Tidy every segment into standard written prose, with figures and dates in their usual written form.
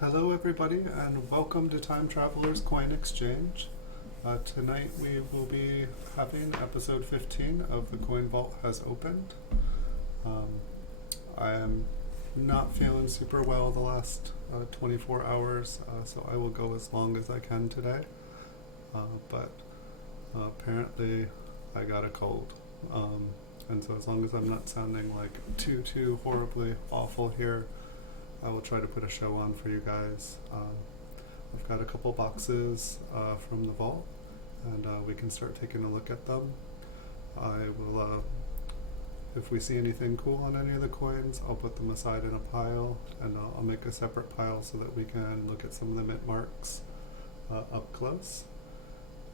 Hello everybody and welcome to Time Traveler's Coin Exchange. Tonight we will be having episode 15 of The Coin Vault Has Opened. I am not feeling super well the last 24 hours, so I will go as long as I can today. But apparently I got a cold. And so as long as I'm not sounding like too horribly awful here, I will try to put a show on for you guys. I've got a couple boxes from the vault, and we can start taking a look at them. I will, if we see anything cool on any of the coins, I'll put them aside in a pile, and I'll make a separate pile so that we can look at some of the mint marks up close.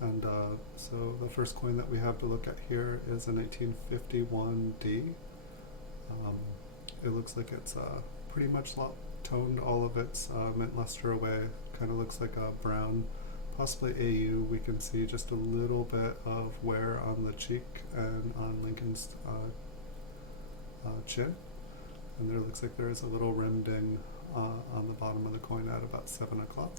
And so the first coin that we have to look at here is a 1951D. It looks like it's pretty much toned all of its mint luster away. Kind of looks like a brown, possibly AU. We can see just a little bit of wear on the cheek and on Lincoln's chin. And there looks like there is a little rim ding on the bottom of the coin at about 7 o'clock.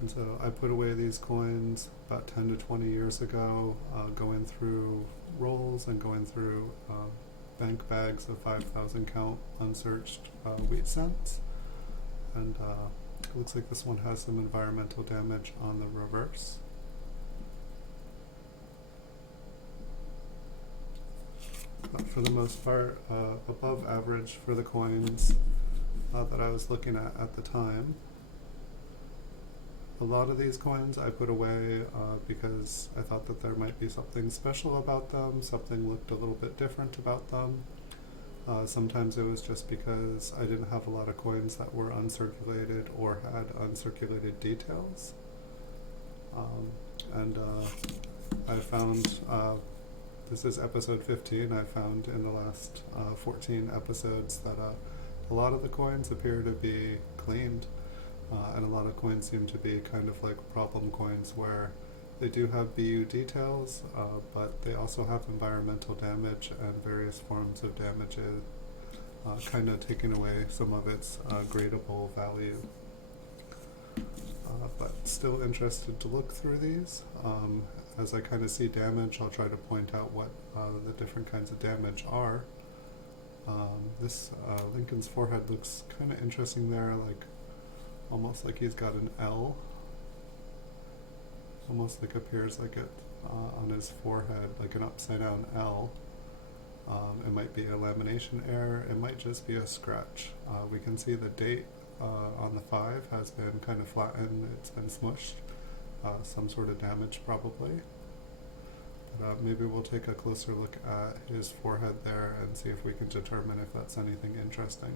And so I put away these coins about 10 to 20 years ago, going through rolls and going through bank bags of 5,000 count unsearched wheat cents. And it looks like this one has some environmental damage on the reverse. But for the most part, above average for the coins that I was looking at the time. A lot of these coins I put away because I thought that there might be something special about them, something looked a little bit different about them. Sometimes it was just because I didn't have a lot of coins that were uncirculated or had uncirculated details. I found, this is episode 15, I found in the last 14 episodes that a lot of the coins appear to be cleaned. And a lot of coins seem to be kind of like problem coins where they do have BU details, but they also have environmental damage and various forms of damages, kind of taking away some of its gradable value. But still interested to look through these. As I kind of see damage, I'll try to point out what the different kinds of damage are. This Lincoln's forehead looks kind of interesting there, like almost like he's got an L. Almost like appears like it on his forehead, like an upside down L. It might be a lamination error, it might just be a scratch. We can see the date on the 5 has been kind of flattened, it's been smushed. Some sort of damage probably. But maybe we'll take a closer look at his forehead there and see if we can determine if that's anything interesting.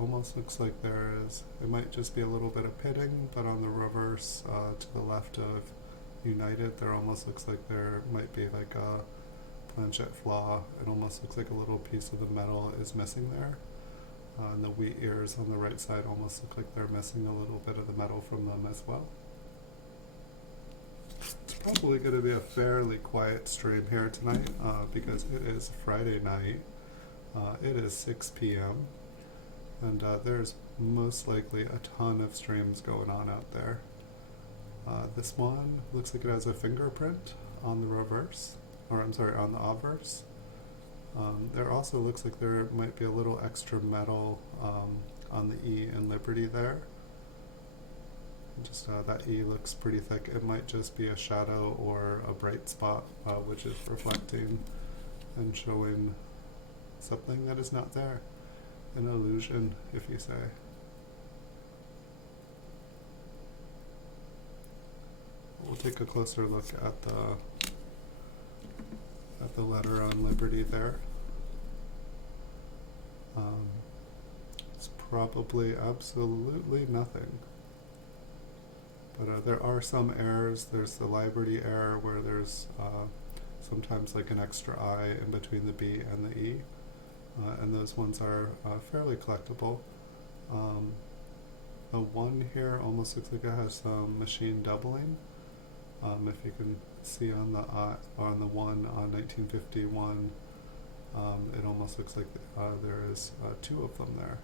Almost looks like there is, it might just be a little bit of pitting, but on the reverse to the left of United there almost looks like there might be like a planchette flaw. It almost looks like a little piece of the metal is missing there. And the wheat ears on the right side almost look like they're missing a little bit of the metal from them as well. It's probably going to be a fairly quiet stream here tonight because it is Friday night. It is 6 p.m. And there's most likely a ton of streams going on out there. This one looks like it has a fingerprint on the reverse, or I'm sorry, on the obverse. There also looks like there might be a little extra metal on the E in Liberty there. Just that E looks pretty thick. It might just be a shadow or a bright spot which is reflecting and showing something that is not there. An illusion, if you say. We'll take a closer look at the letter on Liberty there. It's probably absolutely nothing. But there are some errors. There's the Liberty error where there's sometimes like an extra I in between the B and the E. And those ones are fairly collectible. The one here almost looks like it has some machine doubling. If you can see on the one on 1951, it almost looks like there is two of them there.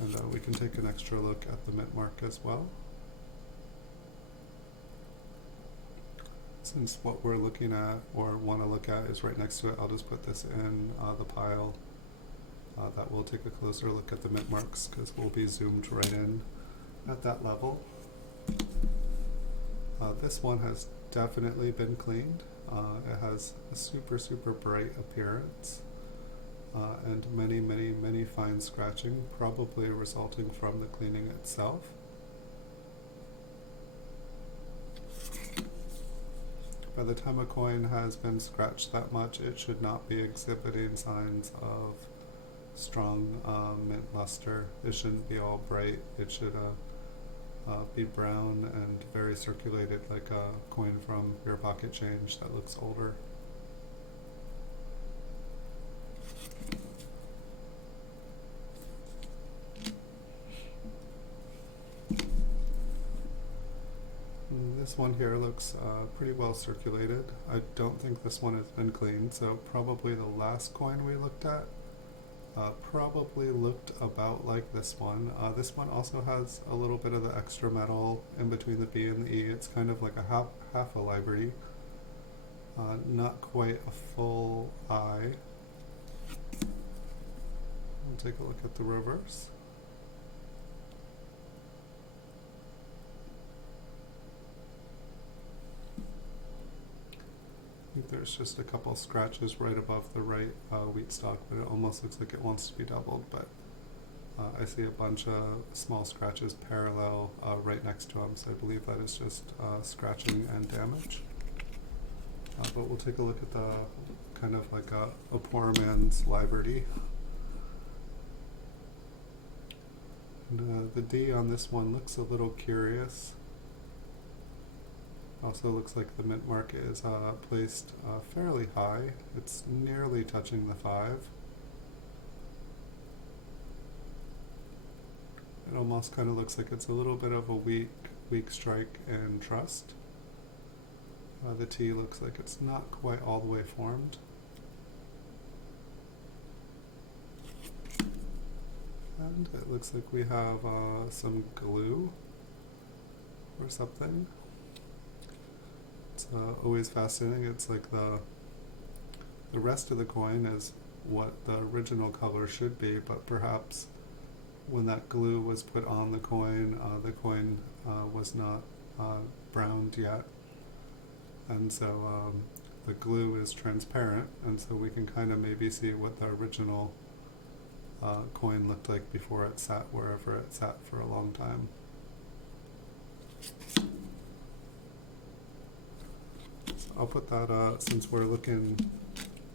And we can take an extra look at the mint mark as well. Since what we're looking at or want to look at is right next to it, I'll just put this in the pile that we'll take a closer look at the mint marks, because we'll be zoomed right in at that level. This one has definitely been cleaned. It has a super bright appearance and many fine scratching, probably resulting from the cleaning itself. By the time a coin has been scratched that much, it should not be exhibiting signs of strong mint luster. It shouldn't be all bright. It should be brown and very circulated, like a coin from your pocket change that looks older. This one here looks pretty well circulated. I don't think this one has been cleaned, so probably the last coin we looked at probably looked about like this one. This one also has a little bit of the extra metal in between the B and the E. It's kind of like a half a Liberty. Not quite a full I. We'll take a look at the reverse. I think there's just a couple scratches right above the right wheat stalk, but it almost looks like it wants to be doubled. But I see a bunch of small scratches parallel right next to them, so I believe that is just scratching and damage. But we'll take a look at the kind of like a poor man's Liberty. And the D on this one looks a little curious. Also looks like the mint mark is placed fairly high. It's nearly touching the 5. It almost kind of looks like it's a little bit of a weak strike and trust. The T looks like it's not quite all the way formed. And it looks like we have some glue or something. It's always fascinating. It's like the rest of the coin is what the original color should be, but perhaps when that glue was put on the coin was not browned yet, and so the glue is transparent, and so we can kind of maybe see what the original coin looked like before it sat wherever it sat for a long time. I'll put that, since we're looking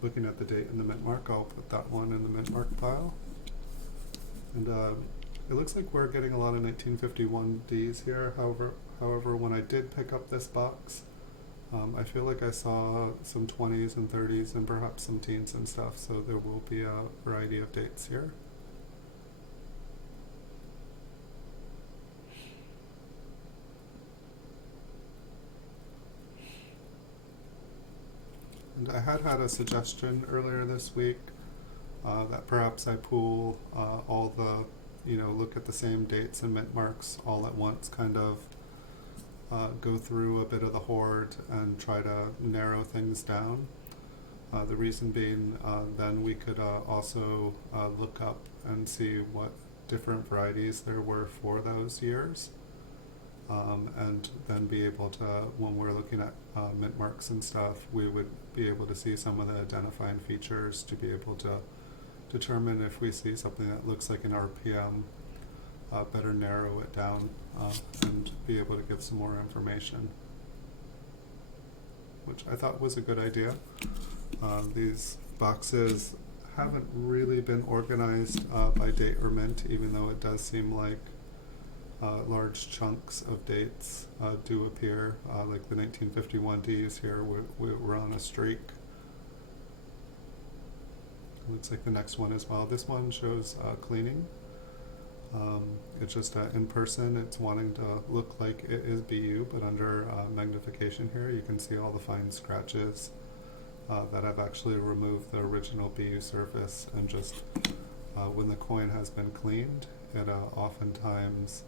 at the date in the mint mark, I'll put that one in the mint mark pile. And it looks like we're getting a lot of 1951 Ds here. However, when I did pick up this box, I feel like I saw some 20s and 30s and perhaps some teens and stuff, so there will be a variety of dates here. And I had a suggestion earlier this week that perhaps I pool all the, look at the same dates and mint marks all at once, kind of go through a bit of the hoard and try to narrow things down. The reason being, then we could also look up and see what different varieties there were for those years. And then be able to, when we're looking at mint marks and stuff, we would be able to see some of the identifying features to be able to determine if we see something that looks like an RPM, better narrow it down and be able to give some more information, which I thought was a good idea. These boxes haven't really been organized by date or mint, even though it does seem like large chunks of dates do appear, like the 1951 Ds here. We're on a streak. Looks like the next one as well. This one shows cleaning. It's just in person, it's wanting to look like it is BU, but under magnification here, you can see all the fine scratches that I've actually removed the original BU surface, and just when the coin has been cleaned, it oftentimes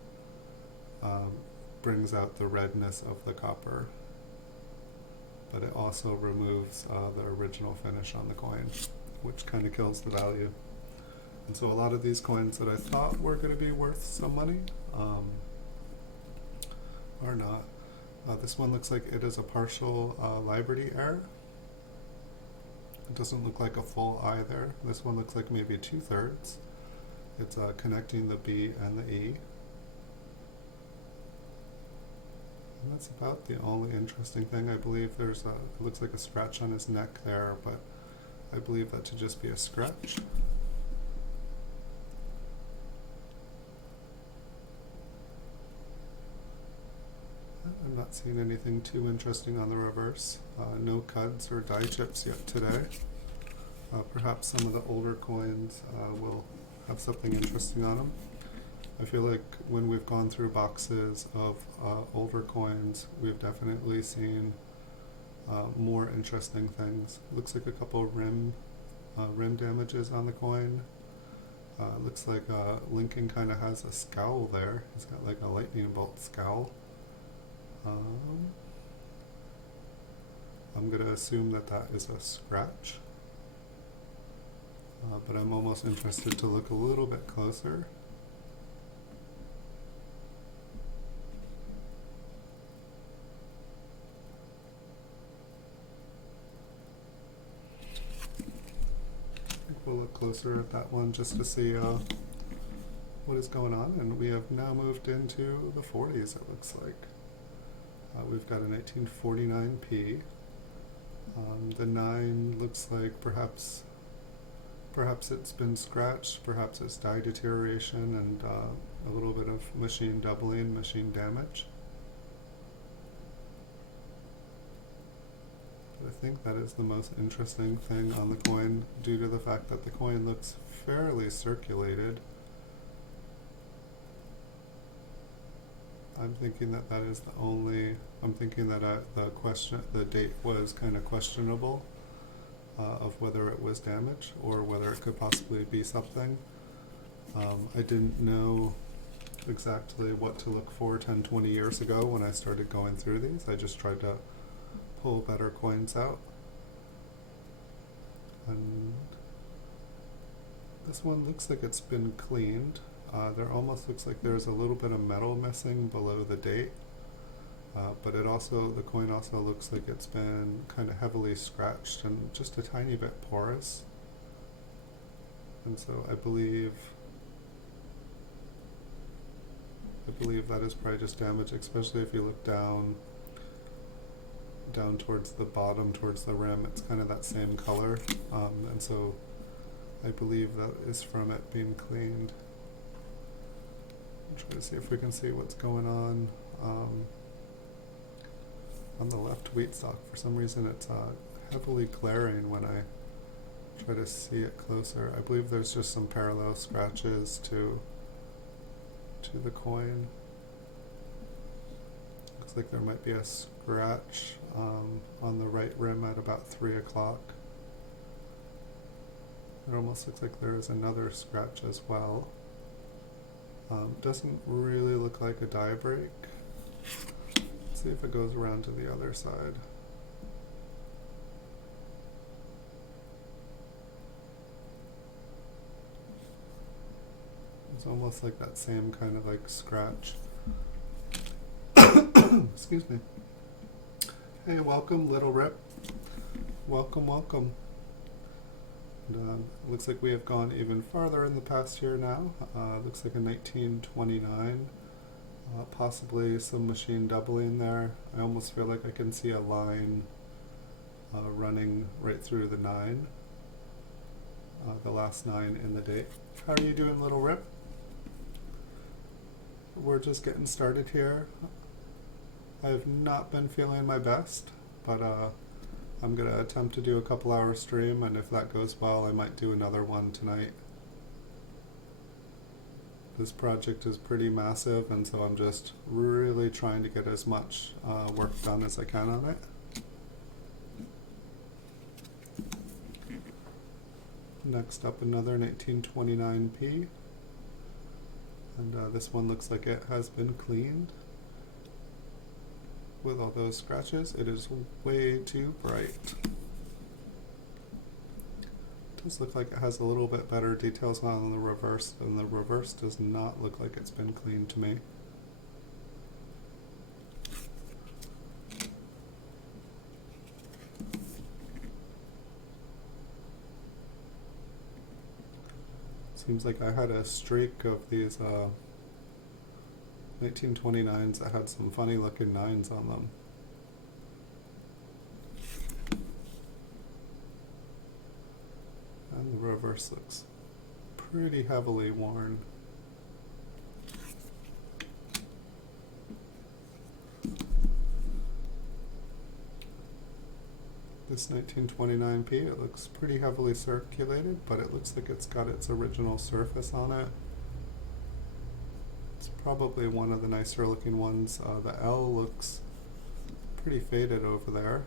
brings out the redness of the copper, but it also removes the original finish on the coin, which kind of kills the value. And so a lot of these coins that I thought were going to be worth some money are not. This one looks like it is a partial Liberty error. It doesn't look like a full I there. This one looks like maybe 2/3. It's connecting the B and the E. And that's about the only interesting thing. I believe there's it looks like a scratch on his neck there, but I believe that to just be a scratch. I'm not seeing anything too interesting on the reverse. No cuds or die chips yet today. Perhaps some of the older coins will have something interesting on them. I feel like when we've gone through boxes of older coins, we've definitely seen more interesting things. Looks like a couple rim damages on the coin. Looks like Lincoln kind of has a scowl there. He's got like a lightning bolt scowl. I'm going to assume that that is a scratch, but I'm almost interested to look a little bit closer. I think we'll look closer at that one just to see what is going on, and we have now moved into the 40s, it looks like. We've got an 1849p. The 9 looks like perhaps it's been scratched, perhaps it's die deterioration, and a little bit of machine doubling, machine damage. But I think that is the most interesting thing on the coin, due to the fact that the coin looks fairly circulated. I'm thinking that that is the only. I'm thinking that the date was kind of questionable of whether it was damaged or whether it could possibly be something. I didn't know exactly what to look for 10, 20 years ago when I started going through these. I just tried to pull better coins out. And this one looks like it's been cleaned. There almost looks like there's a little bit of metal missing below the date, but the coin also looks like it's been kind of heavily scratched and just a tiny bit porous. And so I believe that is probably just damage, especially if you look down towards the bottom, towards the rim. It's kind of that same color, and so I believe that is from it being cleaned. Try to see if we can see what's going on the left wheat stock. For some reason it's heavily glaring when I try to see it closer. I believe there's just some parallel scratches to the coin. Looks like there might be a scratch on the right rim at about 3 o'clock. It almost looks like there is another scratch as well. Doesn't really look like a die break. Let's see if it goes around to the other side. It's almost like that same kind of like scratch. Excuse me. Hey, welcome, Little Rip. Welcome, welcome. And, looks like we have gone even farther in the past year now. Looks like a 1929. Possibly some machine doubling there. I almost feel like I can see a line running right through the 9. The last 9 in the date. How are you doing, Little Rip? We're just getting started here. I have not been feeling my best, but I'm going to attempt to do a couple hour stream, and if that goes well, I might do another one tonight. This project is pretty massive, and so I'm just really trying to get as much work done as I can on it. Next up, another 1929p, and this one looks like it has been cleaned. With all those scratches, it is way too bright. It does look like it has a little bit better details on the reverse, and the reverse does not look like it's been cleaned to me. Seems like I had a streak of these 1929s that had some funny looking 9s on them. And the reverse looks pretty heavily worn. This 1929p, it looks pretty heavily circulated, but it looks like it's got its original surface on it. It's probably one of the nicer looking ones. The L looks pretty faded over there.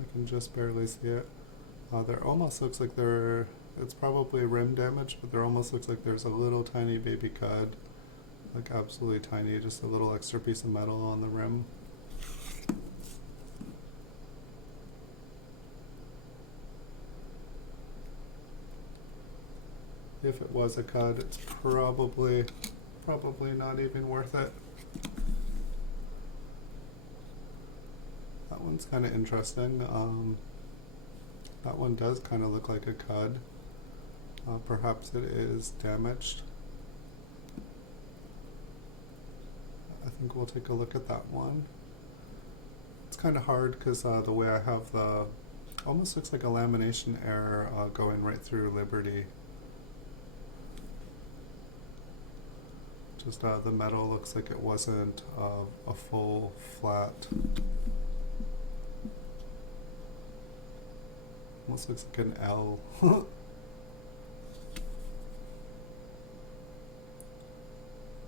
I can just barely see it. There almost looks like it's probably rim damage, but there almost looks like there's a little tiny baby cud, like absolutely tiny, just a little extra piece of metal on the rim. If it was a cud, it's probably not even worth it. That one's kind of interesting. That one does kind of look like a cud. Perhaps it is damaged. I think we'll take a look at that one. It's kind of hard because the way I have almost looks like a lamination error going right through Liberty. Just the metal looks like it wasn't a full flat. Almost looks like an L.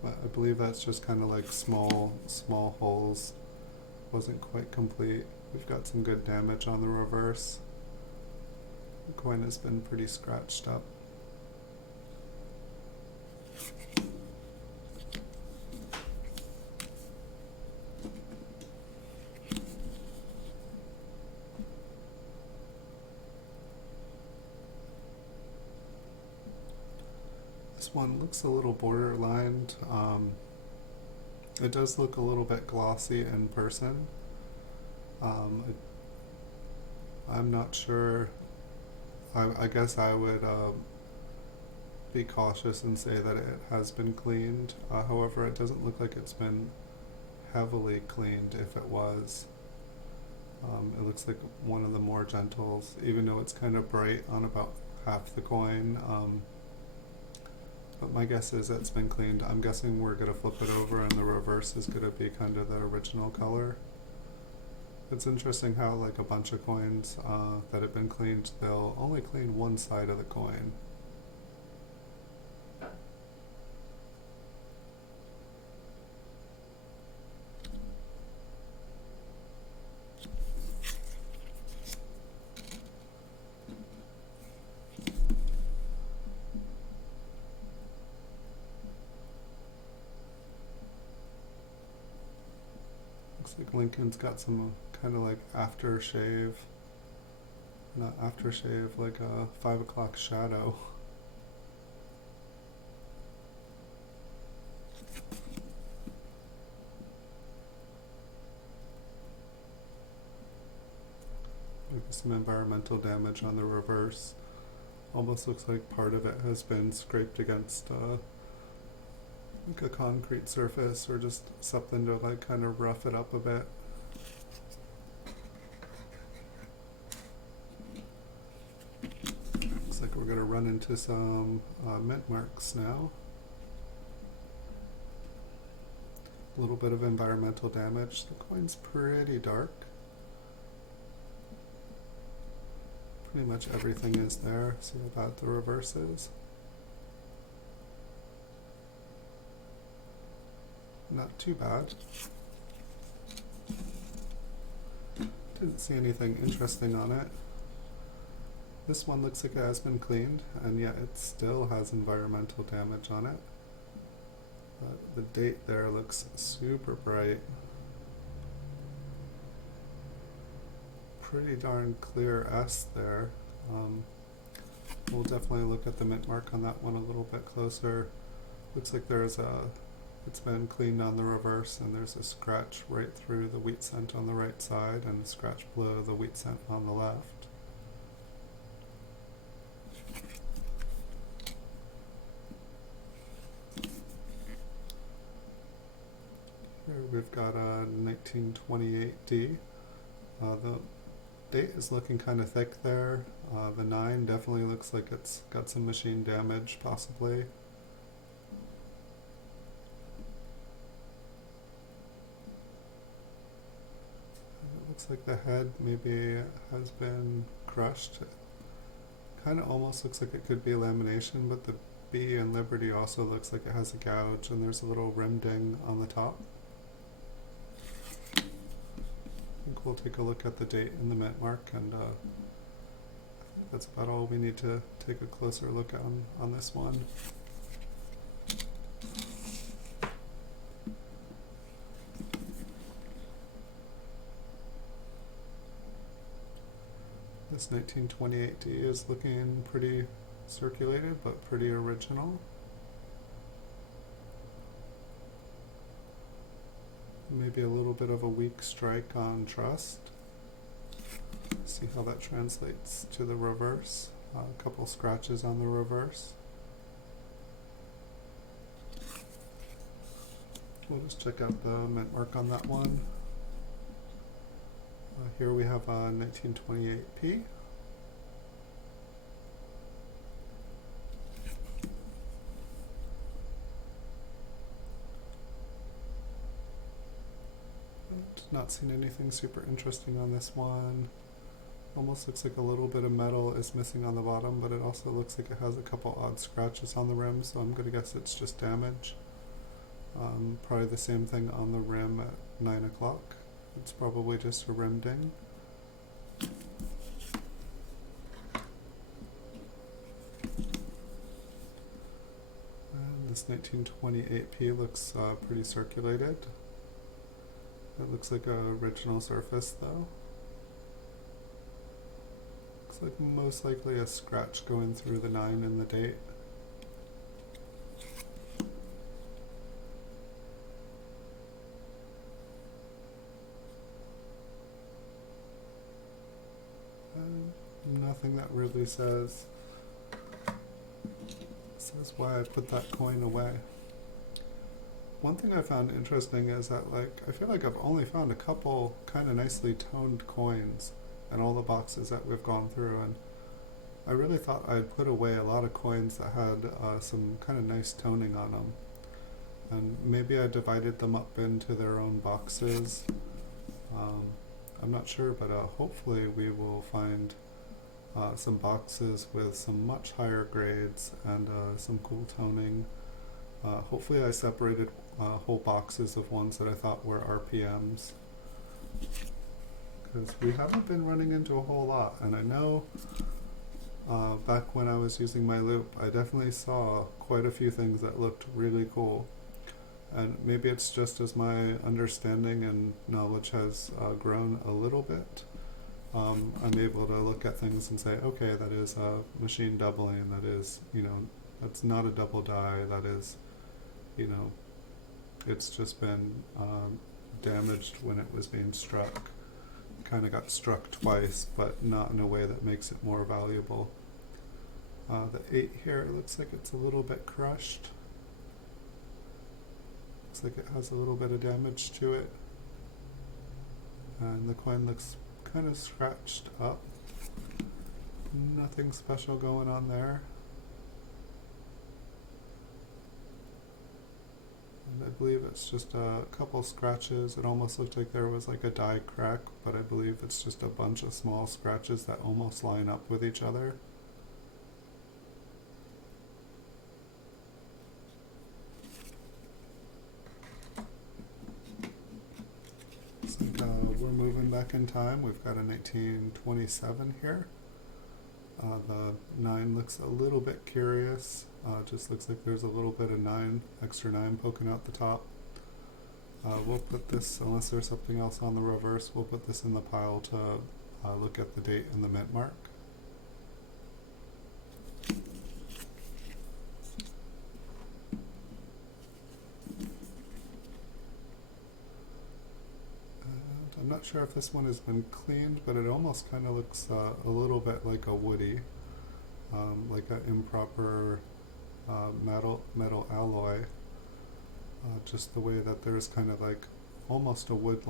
But I believe that's just kind of like small holes. Wasn't quite complete. We've got some good damage on the reverse. The coin has been pretty scratched up. This one looks a little borderlined. It does look a little bit glossy in person. I'm not sure. I guess I would be cautious and say that it has been cleaned. However, it doesn't look like it's been heavily cleaned if it was. It looks like one of the more gentles, even though it's kind of bright on about half the coin. But my guess is it's been cleaned. I'm guessing we're going to flip it over and the reverse is going to be kind of the original color. It's interesting how like a bunch of coins that have been cleaned, they'll only clean one side of the coin. Looks like Lincoln's got some kind of like aftershave, not aftershave, like a 5 o'clock shadow. Maybe some environmental damage on the reverse. Almost looks like part of it has been scraped against like a concrete surface or just something to like kind of rough it up a bit. Looks like we're going to run into some mint marks now. A little bit of environmental damage. The coin's pretty dark. Pretty much everything is there. See how bad the reverse is. not too bad. Didn't see anything interesting on it. This one looks like it has been cleaned, and yet it still has environmental damage on it. The date there looks super bright. Pretty darn clear S there. We'll definitely look at the mint mark on that one a little bit closer. Looks like it's been cleaned on the reverse, and there's a scratch right through the wheat cent on the right side and a scratch below the wheat cent on the left. Here we've got a 1928D. The date is looking kind of thick there. The 9 definitely looks like it's got some machine damage, possibly. Looks like the head maybe has been crushed. Kind of almost looks like it could be lamination, but the B in Liberty also looks like it has a gouge, and there's a little rim ding on the top. I think we'll take a look at the date and the mint mark, and I think that's about all we need to take a closer look on this one. This 1928D is looking pretty circulated, but pretty original. Maybe a little bit of a weak strike on trust. See how that translates to the reverse. A couple scratches on the reverse. We'll just check out the mint mark on that one. Here we have a 1928P. Not seen anything super interesting on this one. Almost looks like a little bit of metal is missing on the bottom, but it also looks like it has a couple odd scratches on the rim, so I'm going to guess it's just damage. Probably the same thing on the rim at 9 o'clock. It's probably just a rim ding. And this 1928P looks pretty circulated. It looks like a original surface though. Looks like most likely a scratch going through the 9 in the date. Nothing that really says why I put that coin away. One thing I found interesting is that I feel like I've only found a couple kind of nicely toned coins in all the boxes that we've gone through, and I really thought I'd put away a lot of coins that had some kind of nice toning on them, and maybe I divided them up into their own boxes. I'm not sure, but hopefully we will find some boxes with some much higher grades and some cool toning. Hopefully I separated whole boxes of ones that I thought were RPMs, because we haven't been running into a whole lot, and I know back when I was using my loop I definitely saw quite a few things that looked really cool, and maybe it's just as my understanding and knowledge has grown a little bit, I'm able to look at things and say, okay, that is machine doubling, that is, that's not a double die, that is, it's just been damaged when it was being struck. Kind of got struck twice, but not in a way that makes it more valuable. The 8 here, it looks like it's a little bit crushed. Looks like it has a little bit of damage to it. And the coin looks kind of scratched up. Nothing special going on there. And I believe it's just a couple scratches. It almost looked like there was like a die crack, but I believe it's just a bunch of small scratches that almost line up with each other. we're moving back in time. We've got a 1927 here. The 9 looks a little bit curious. Just looks like there's a little bit of extra 9 poking out the top. We'll put this, unless there's something else on the reverse, we'll put this in the pile to look at the date and the mint mark. I'm not sure if this one has been cleaned, but it almost kind of looks a little bit like a woody, like an improper metal alloy. Just the way that there's kind of like almost a wood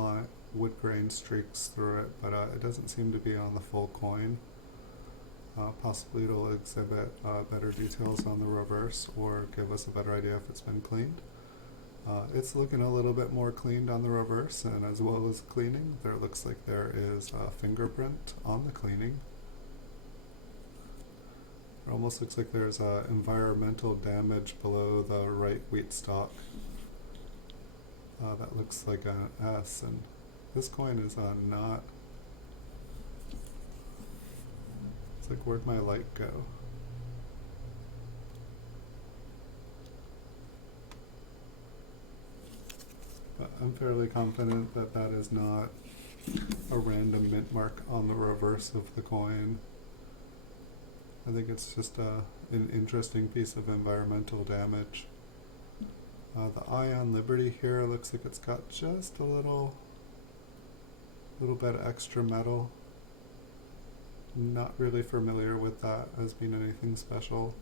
grain streaks through it, but it doesn't seem to be on the full coin. Possibly it'll exhibit better details on the reverse or give us a better idea if it's been cleaned. It's looking a little bit more cleaned on the reverse, and as well as cleaning, there looks like there is a fingerprint on the cleaning. It almost looks like there's environmental damage below the right wheat stalk. That looks like an S, and this coin is not. It's like, where'd my light go? I'm fairly confident that that is not a random mint mark on the reverse of the coin. I think it's just an interesting piece of environmental damage. The eye on Liberty here looks like it's got just a little bit of extra metal. Not really familiar with that as being anything special.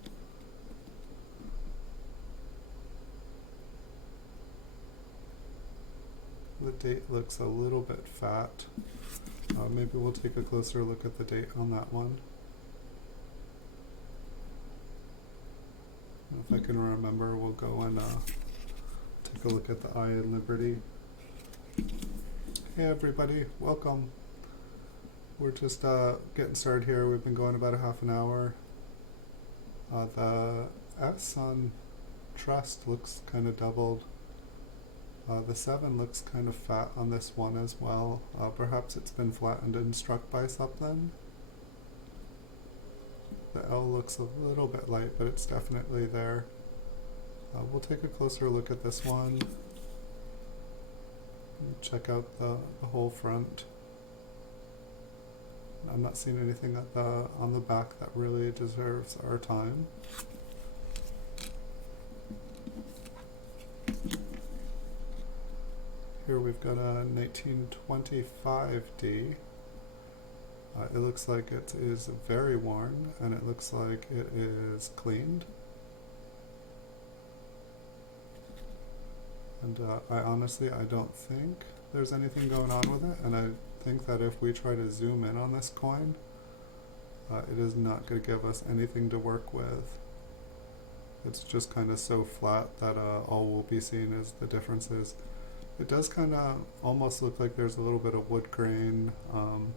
The date looks a little bit fat. Maybe we'll take a closer look at the date on that one. If I can remember, we'll go and take a look at the Eye in Liberty. Hey everybody, welcome. We're just getting started here. We've been going about a half an hour. The S on Trust looks kind of doubled. The 7 looks kind of fat on this one as well. Perhaps it's been flattened and struck by something. The L looks a little bit light, but it's definitely there. We'll take a closer look at this one. Check out the whole front. I'm not seeing anything on the back that really deserves our time. Here we've got a 1925D. It looks like it is very worn, and it looks like it is cleaned. And I don't think there's anything going on with it, and I think that if we try to zoom in on this coin, it is not going to give us anything to work with. It's just kind of so flat that all we'll be seeing is the differences. It does kind of almost look like there's a little bit of wood grain on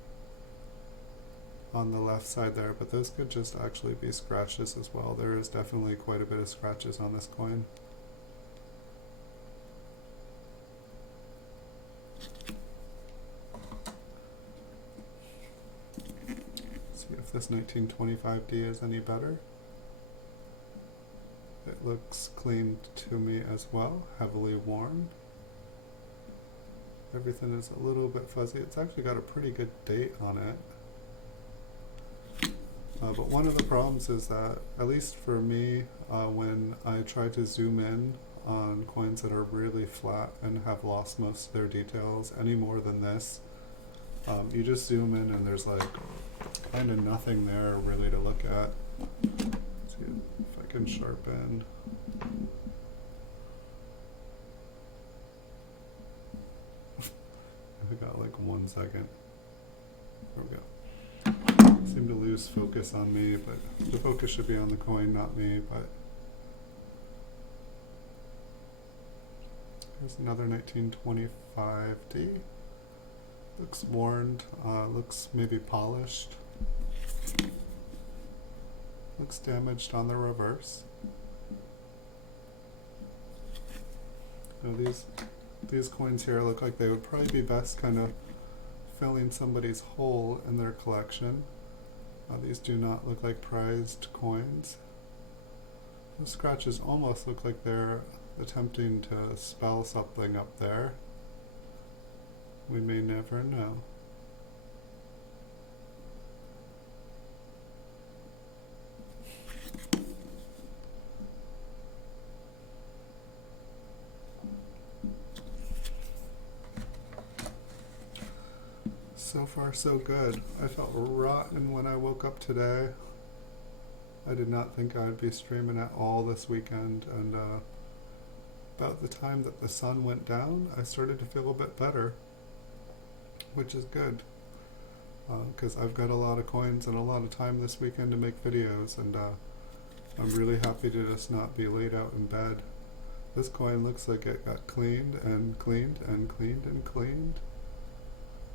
the left side there, but those could just actually be scratches as well. There is definitely quite a bit of scratches on this coin. See if this 1925D is any better. It looks clean to me as well, heavily worn. Everything is a little bit fuzzy. It's actually got a pretty good date on it. But one of the problems is that, at least for me, when I try to zoom in on coins that are really flat and have lost most of their details, any more than this, you just zoom in and there's like kind of nothing there really to look at. Let's see if I can sharpen. I got like 1 second. There we go. Seem to lose focus on me, but the focus should be on the coin, not me. But here's another 1925D. Looks worn, looks maybe polished. Looks damaged on the reverse. Now these coins here look like they would probably be best kind of filling somebody's hole in their collection. These do not look like prized coins. The scratches almost look like they're attempting to spell something up there. We may never know. So far so good. I felt rotten when I woke up today. I did not think I'd be streaming at all this weekend, and about the time that the sun went down, I started to feel a bit better, which is good, because I've got a lot of coins and a lot of time this weekend to make videos, and I'm really happy to just not be laid out in bed. This coin looks like it got cleaned and cleaned and cleaned and cleaned.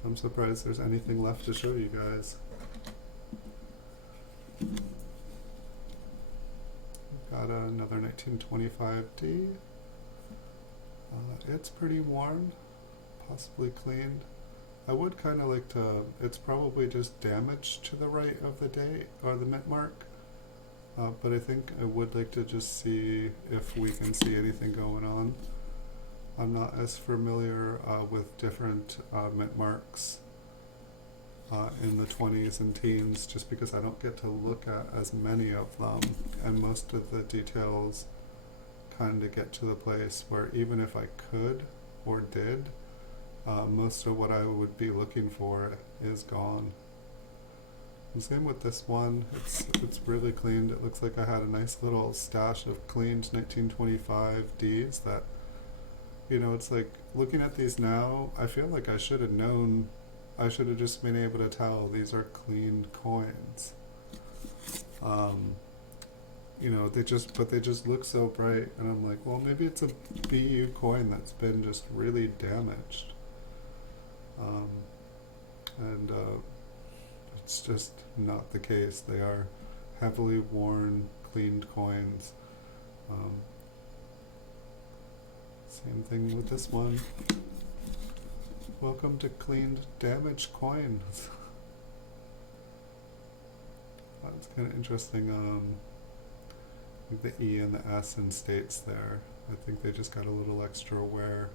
I'm surprised there's anything left to show you guys. Got another 1925D. It's pretty worn, possibly cleaned. I would kind of like to, it's probably just damaged to the right of the date or the mint mark, but I think I would like to just see if we can see anything going on. I'm not as familiar with different mint marks in the 20s and teens, just because I don't get to look at as many of them, and most of the details kind of get to the place where even if I could or did, most of what I would be looking for is gone. And same with this one. It's really cleaned. It looks like I had a nice little stash of cleaned 1925Ds that, you know, it's like looking at these now, I feel like I should have known, I should have just been able to tell these are cleaned coins. You know, they just look so bright, and I'm like, well, maybe it's a BU coin that's been just really damaged. And it's just not the case. They are heavily worn, cleaned coins. Same thing with this one. Welcome to cleaned, damaged coins. That's kind of interesting. The E and the S in states there. I think they just got a little extra wear.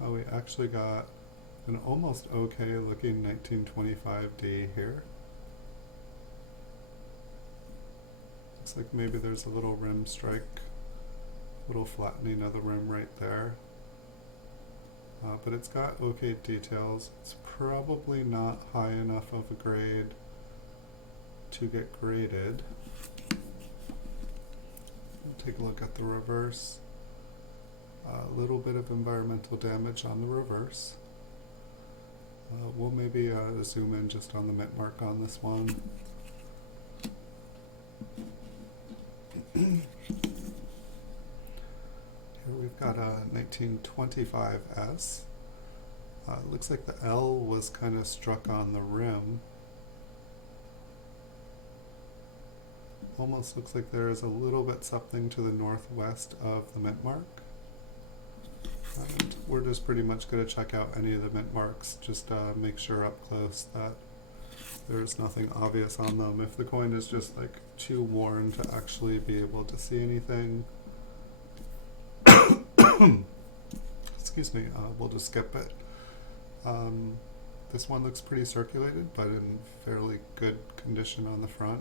Oh, we actually got an almost okay looking 1925D here. Looks like maybe there's a little rim strike, little flattening of the rim right there. But it's got okay details. It's probably not high enough of a grade to get graded. We'll take a look at the reverse. A little bit of environmental damage on the reverse. We'll maybe zoom in just on the mint mark on this one. Here we've got a 1925S. It looks like the L was kind of struck on the rim. Almost looks like there is a little bit something to the northwest of the mint mark. And we're just pretty much going to check out any of the mint marks, just make sure up close that there's nothing obvious on them. If the coin is just like too worn to actually be able to see anything, excuse me, we'll just skip it. This one looks pretty circulated, but in fairly good condition on the front.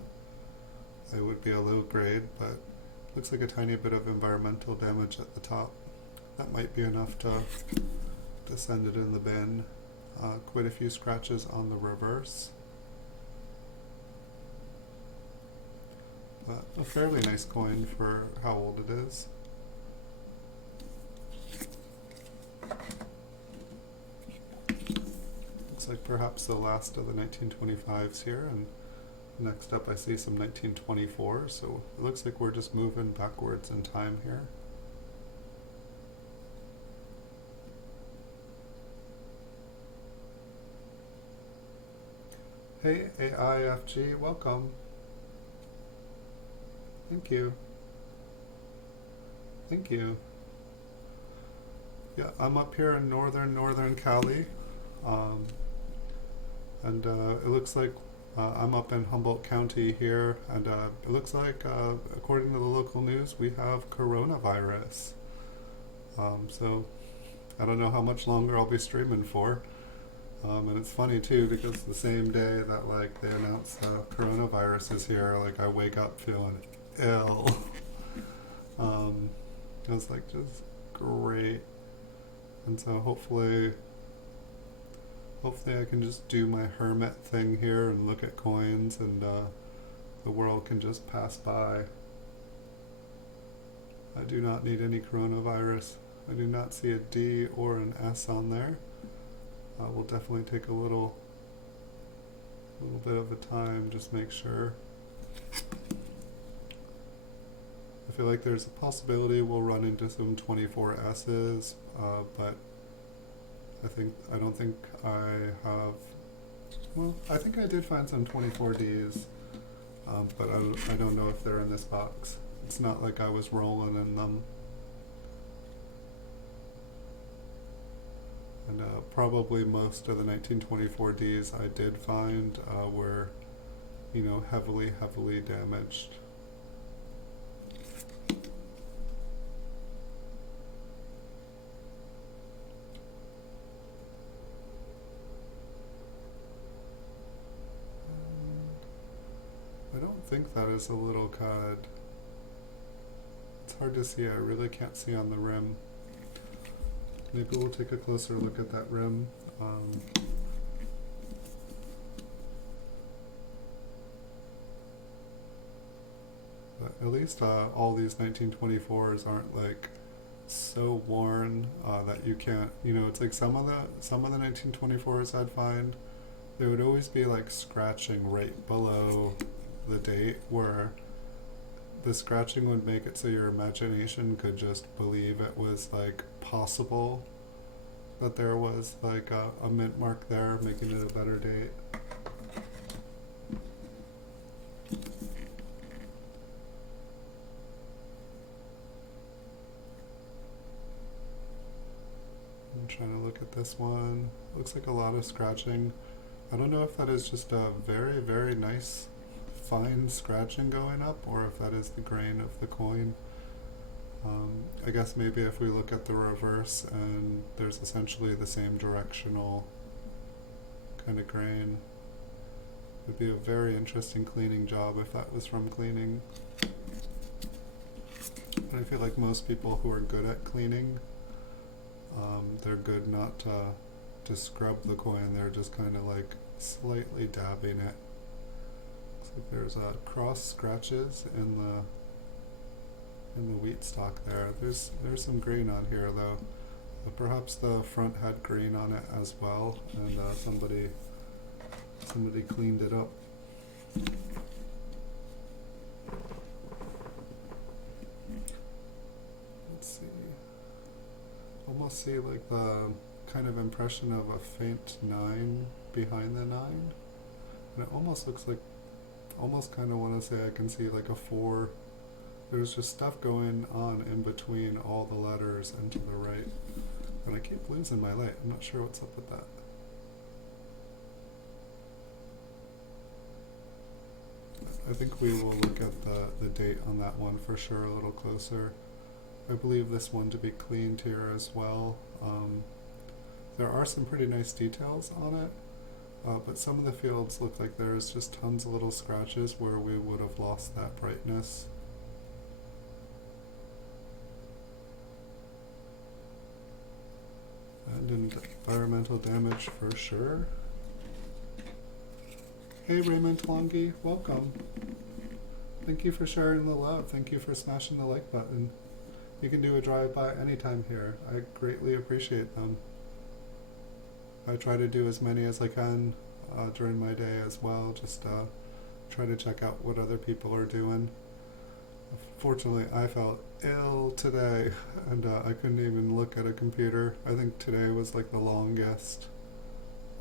It would be a low grade, but looks like a tiny bit of environmental damage at the top. That might be enough to send it in the bin. Quite a few scratches on the reverse. But a fairly nice coin for how old it is. Looks like perhaps the last of the 1925s here, and next up I see some 1924s, so it looks like we're just moving backwards in time here. Hey AIFG, welcome. Thank you. Thank you. Yeah, I'm up here in northern Cali, um, and it looks like I'm up in Humboldt County here, and it looks like, according to the local news, we have coronavirus. So I don't know how much longer I'll be streaming for. And it's funny too because the same day that like they announced the coronavirus is here, like I wake up feeling ill. um, it was like just great, and so hopefully I can just do my hermit thing here and look at coins, and the world can just pass by. I do not need any coronavirus. I do not see a D or an S on there. We'll definitely take a little bit of a time, just make sure. I feel like there's a possibility we'll run into some 24 S's, but I don't think I have. Well, I think I did find some 24 Ds, but I don't know if they're in this box. It's not like I was rolling in them. And probably most of the 1924 Ds I did find were, heavily damaged. I don't think that is a little cod. It's hard to see. I really can't see on the rim. Maybe we'll take a closer look at that rim. But at least all these 1924s aren't like so worn that you can't. It's like some of the 1924s I'd find there would always be like scratching right below the date, where the scratching would make it so your imagination could just believe it was like possible that there was like a mint mark there, making it a better date. I'm trying to look at this one. Looks like a lot of scratching. I don't know if that is just a very, very nice fine scratching going up, or if that is the grain of the coin. I guess maybe if we look at the reverse and there's essentially the same directional kind of grain, it would be a very interesting cleaning job if that was from cleaning. And I feel like most people who are good at cleaning, they're good not to scrub the coin, they're just kind of like slightly dabbing it. Looks like there's cross scratches in the wheat stock there. There's some green on here though. Perhaps the front had green on it as well, and somebody cleaned it up. Let's see. Almost see like the kind of impression of a faint 9 behind the 9. And it almost looks like, almost kind of want to say I can see like a 4. There's just stuff going on in between all the letters and to the right. And I keep losing my light. I'm not sure what's up with that. I think we will look at the date on that one for sure a little closer. I believe this one to be cleaned here as well. There are some pretty nice details on it, but some of the fields look like there's just tons of little scratches where we would have lost that brightness. And environmental damage for sure. Hey Raymond Tlongi, welcome. Thank you for sharing the love. Thank you for smashing the like button. You can do a drive-by anytime here. I greatly appreciate them. I try to do as many as I can during my day as well, just try to check out what other people are doing. Fortunately, I felt ill today, and I couldn't even look at a computer. I think today was like the longest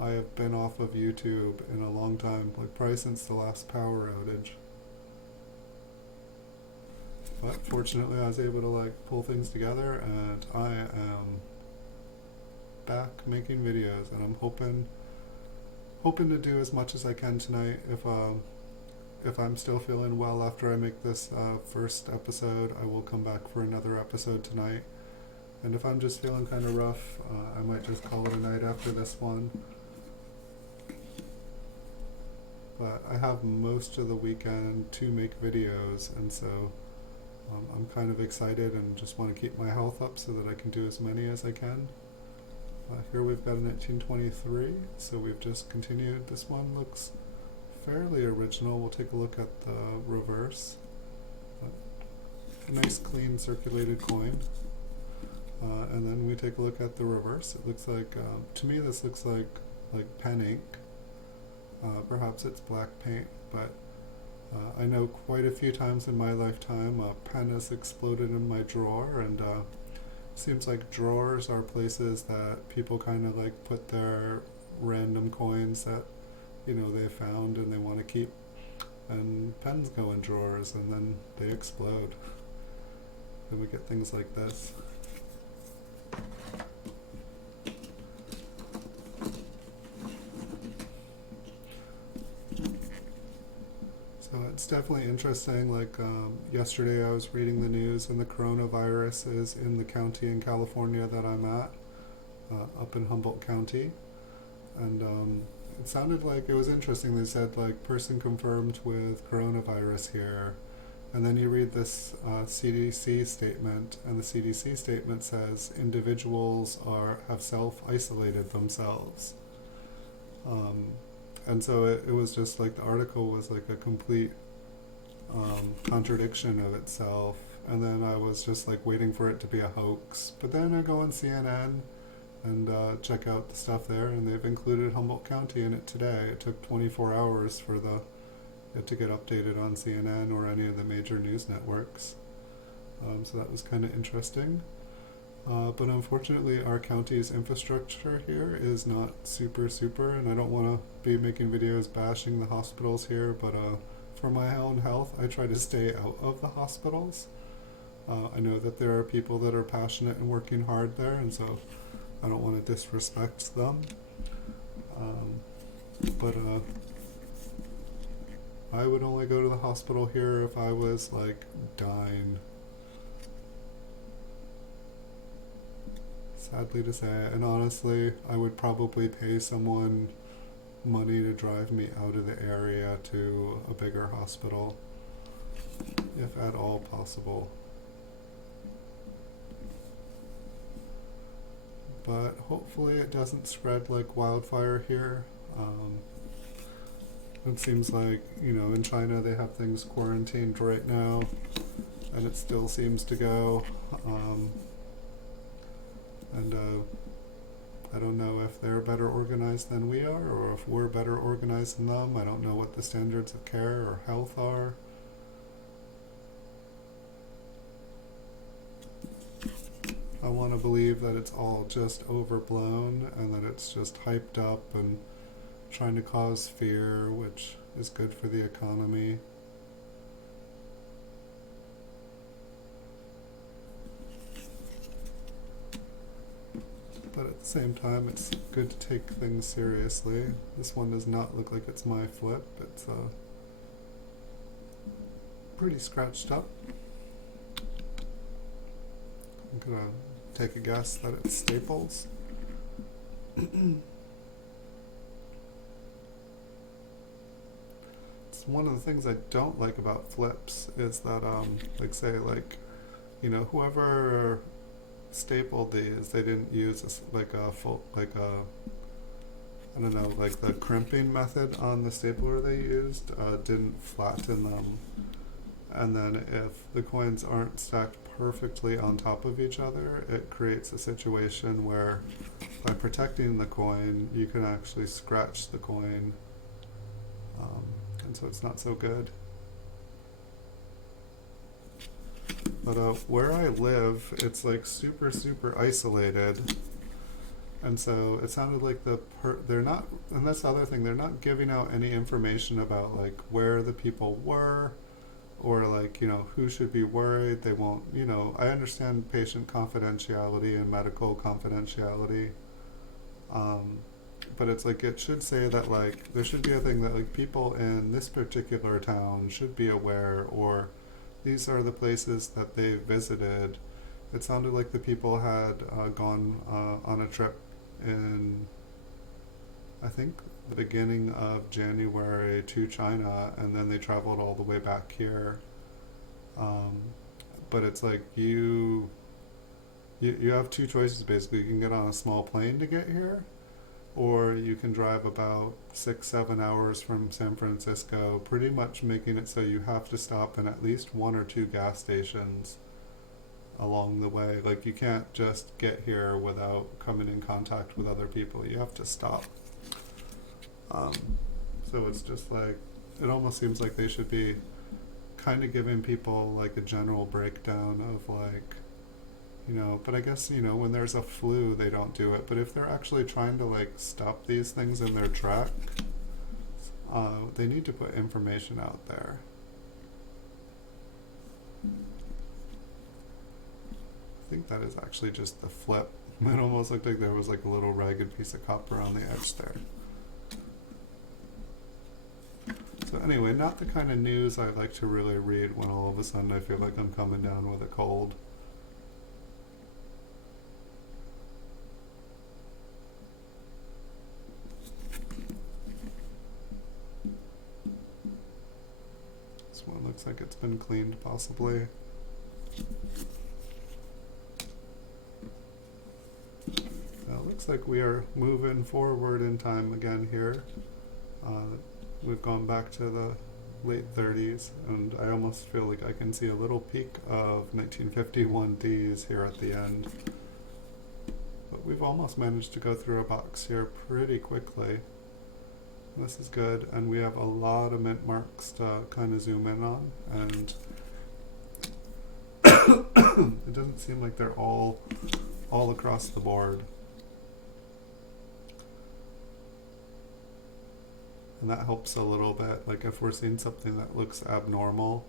I have been off of YouTube in a long time, like probably since the last power outage. But fortunately I was able to like pull things together, and I am back making videos, and I'm hoping to do as much as I can tonight. If I'm still feeling well after I make this first episode, I will come back for another episode tonight. And if I'm just feeling kind of rough, I might just call it a night after this one. But I have most of the weekend to make videos, and so I'm kind of excited and just want to keep my health up so that I can do as many as I can. Here we've got a 1923, so we've just continued. This one looks fairly original. We'll take a look at the reverse. A nice clean circulated coin. And then we take a look at the reverse. It looks like, to me this looks like pen ink. Perhaps it's black paint, but I know quite a few times in my lifetime a pen has exploded in my drawer, and seems like drawers are places that people kind of like put their random coins that they found and they want to keep, and pens go in drawers and then they explode. Then we get things like this. So it's definitely interesting. Like yesterday I was reading the news, and the coronavirus is in the county in California that I'm at, up in Humboldt County. And it sounded like it was interesting. They said like person confirmed with coronavirus here. And then you read this CDC statement, and the CDC statement says individuals have self-isolated themselves. And so it was just like the article was like a complete contradiction of itself. And then I was just like waiting for it to be a hoax. But then I go on CNN and check out the stuff there, and they've included Humboldt County in it today. It took 24 hours for it to get updated on CNN or any of the major news networks. So that was kind of interesting. But unfortunately our county's infrastructure here is not super, and I don't want to be making videos bashing the hospitals here, but for my own health I try to stay out of the hospitals. I know that there are people that are passionate and working hard there, and so I don't want to disrespect them. But I would only go to the hospital here if I was like dying. Sadly to say, and honestly, I would probably pay someone money to drive me out of the area to a bigger hospital, if at all possible. But hopefully it doesn't spread like wildfire here. It seems like, in China they have things quarantined right now, and it still seems to go. And I don't know if they're better organized than we are, or if we're better organized than them. I don't know what the standards of care or health are. I want to believe that it's all just overblown, and that it's just hyped up and trying to cause fear, which is good for the economy. But at the same time, it's good to take things seriously. This one does not look like it's my flip. It's pretty scratched up. I'm gonna take a guess that it's Staples. It's one of the things I don't like about flips is that, whoever stapled these, they didn't use I don't know, like the crimping method on the stapler they used didn't flatten them. And then if the coins aren't stacked perfectly on top of each other, it creates a situation where by protecting the coin, you can actually scratch the coin. And so it's not so good. But where I live, it's like super isolated, and so it sounded like they're not, and that's the other thing, they're not giving out any information about like where the people were, or like, you know, who should be worried. They won't, you know, I understand patient confidentiality and medical confidentiality, um, but it's like it should say that like there should be a thing that like people in this particular town should be aware, or these are the places that they visited. It sounded like the people had gone on a trip in, I think, the beginning of January to China, and then they traveled all the way back here. Um, but it's like you have two choices basically. You can get on a small plane to get here, or you can drive about 6-7 hours from San Francisco, pretty much making it so you have to stop in at least one or two gas stations along the way. Like you can't just get here without coming in contact with other people. You have to stop. Um, so it's just like, it almost seems like they should be kind of giving people like a general breakdown of like, you know, but I guess, you know, when there's a flu, they don't do it. But if they're actually trying to like stop these things in their track, they need to put information out there. I think that is actually just the flip. It almost looked like there was like a little ragged piece of copper on the edge there. So anyway, not the kind of news I like to really read when all of a sudden I feel like I'm coming down with a cold. This one looks like it's been cleaned possibly. Now it looks like we are moving forward in time again here. We've gone back to the late 30s, and I almost feel like I can see a little peak of 1951 Ds here at the end. But we've almost managed to go through a box here pretty quickly. This is good, and we have a lot of mint marks to kind of zoom in on, and it doesn't seem like they're all across the board. And that helps a little bit. Like if we're seeing something that looks abnormal,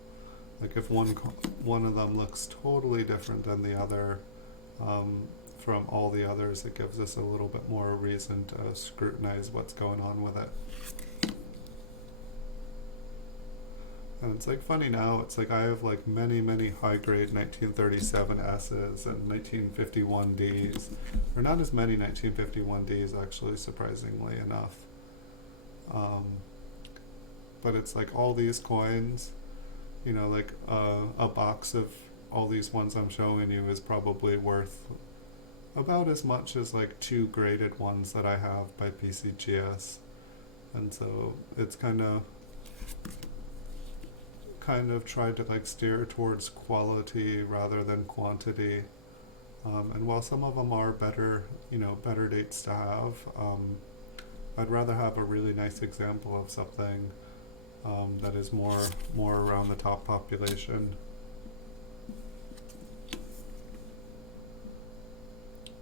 like if one of them looks totally different than the other from all the others, it gives us a little bit more reason to scrutinize what's going on with it. And it's like funny now, it's like I have like many high grade 1937 S's and 1951 D's, or not as many 1951 D's actually, surprisingly enough. But it's like all these coins, you know, like a box of all these ones I'm showing you is probably worth about as much as like two graded ones that I have by PCGS. And so it's kind of tried to like steer towards quality rather than quantity. And while some of them are better, you know, better dates to have, I'd rather have a really nice example of something that is more around the top population.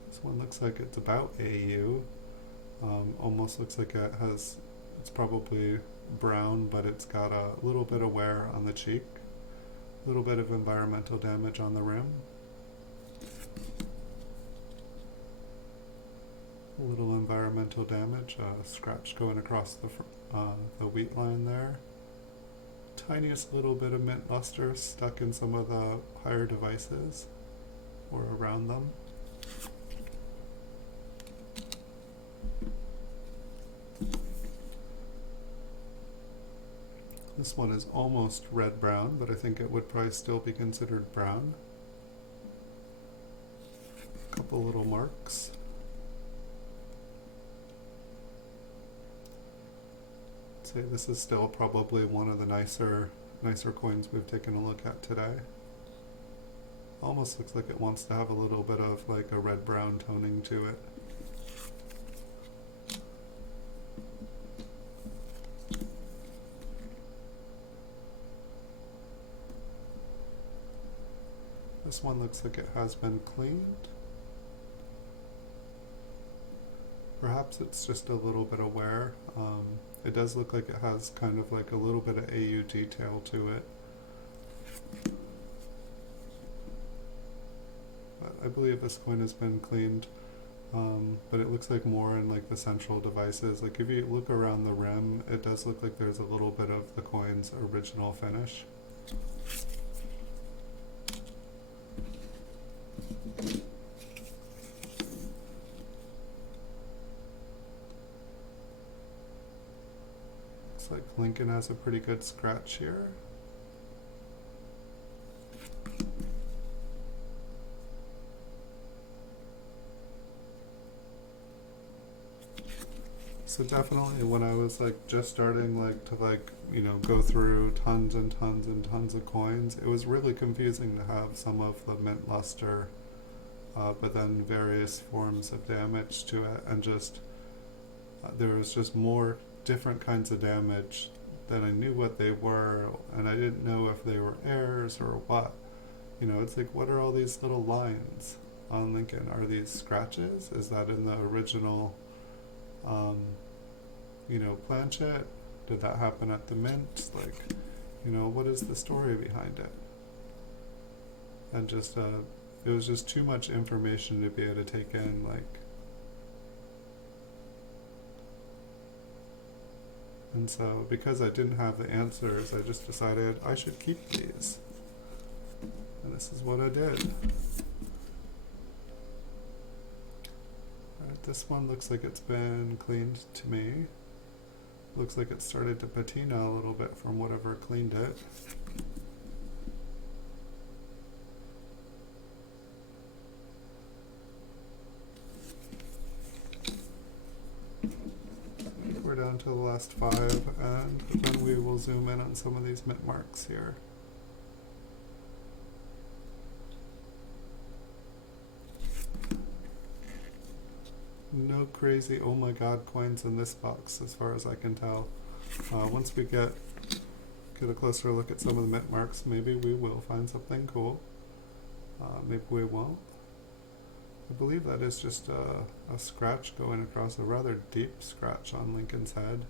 This one looks like it's about AU. Almost looks like it's probably brown, but it's got a little bit of wear on the cheek, a little bit of environmental damage on the rim. A little environmental damage, scratch going across the wheat line there. Tiniest little bit of mint luster stuck in some of the higher devices or around them. This one is almost red-brown, but I think it would probably still be considered brown. A couple little marks. Say this is still probably one of the nicer coins we've taken a look at today. Almost looks like it wants to have a little bit of like a red-brown toning to it. This one looks like it has been cleaned. Perhaps it's just a little bit of wear. It does look like it has kind of like a little bit of AU detail to it. I believe this coin has been cleaned, but it looks like more in like the central devices. Like if you look around the rim, it does look like there's a little bit of the coin's original finish. Looks like Lincoln has a pretty good scratch here. So definitely when I was like just starting like to like, you know, go through tons and tons and tons of coins, it was really confusing to have some of the mint luster, but then various forms of damage to it, and just there was just more different kinds of damage that I knew what they were, and I didn't know if they were errors or what. You know, it's like, what are all these little lines on Lincoln? Are these scratches? Is that in the original you know, planchette? Did that happen at the mint? Like, you know, what is the story behind it? And just it was just too much information to be able to take in. Like, and so because I didn't have the answers, I just decided I should keep these, and this is what I did. Alright, this one looks like it's been cleaned to me. Looks like it started to patina a little bit from whatever cleaned it. We're down to the last 5, and then we will zoom in on some of these mint marks here. No crazy oh my god coins in this box as far as I can tell. Once we get a closer look at some of the mint marks, maybe we will find something cool. Maybe we won't. I believe that is just a scratch going across, a rather deep scratch on Lincoln's head.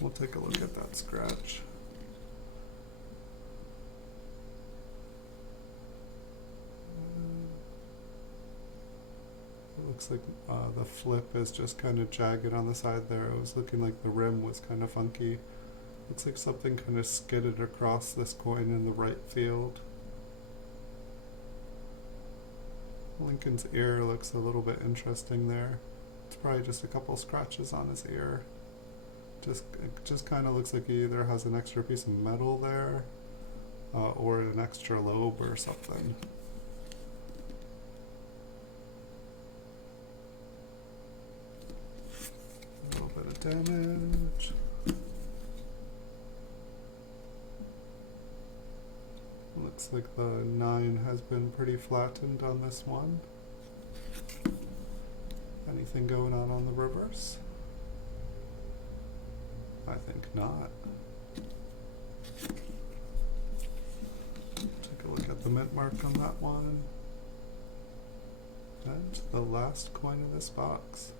We'll take a look at that scratch. It looks like the flip is just kind of jagged on the side there. It was looking like the rim was kind of funky. Looks like something kind of skidded across this coin in the right field. Lincoln's ear looks a little bit interesting there. It's probably just a couple scratches on his ear. It just kind of looks like he either has an extra piece of metal there or an extra lobe or something. A little bit of damage. Looks like the 9 has been pretty flattened on this one. Anything going on the reverse? I think not. Take a look at the mint mark on that one. And the last coin in this box.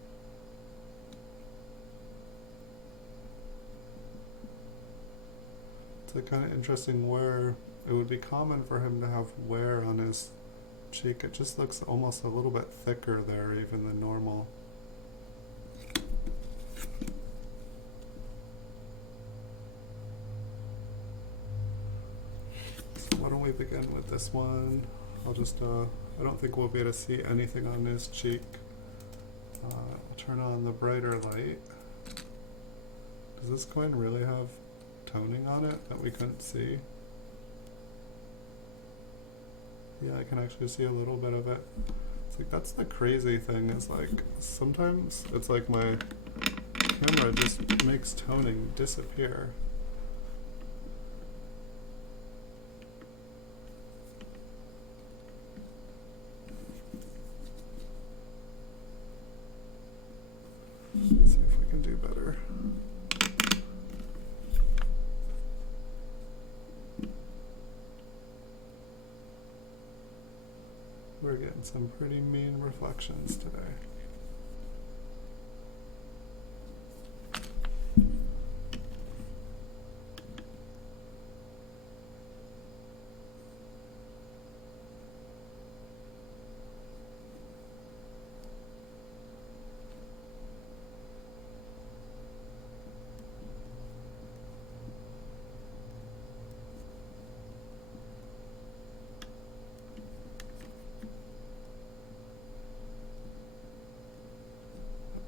It's a kind of interesting wear. It would be common for him to have wear on his cheek. It just looks almost a little bit thicker there even than normal. Why don't we begin with this one? I'll just, I don't think we'll be able to see anything on his cheek. I'll turn on the brighter light. Does this coin really have toning on it that we couldn't see? Yeah, I can actually see a little bit of it. It's like, that's the crazy thing, is like, sometimes it's like my camera just makes toning disappear. Let's see if we can do better. We're getting some pretty mean reflections today.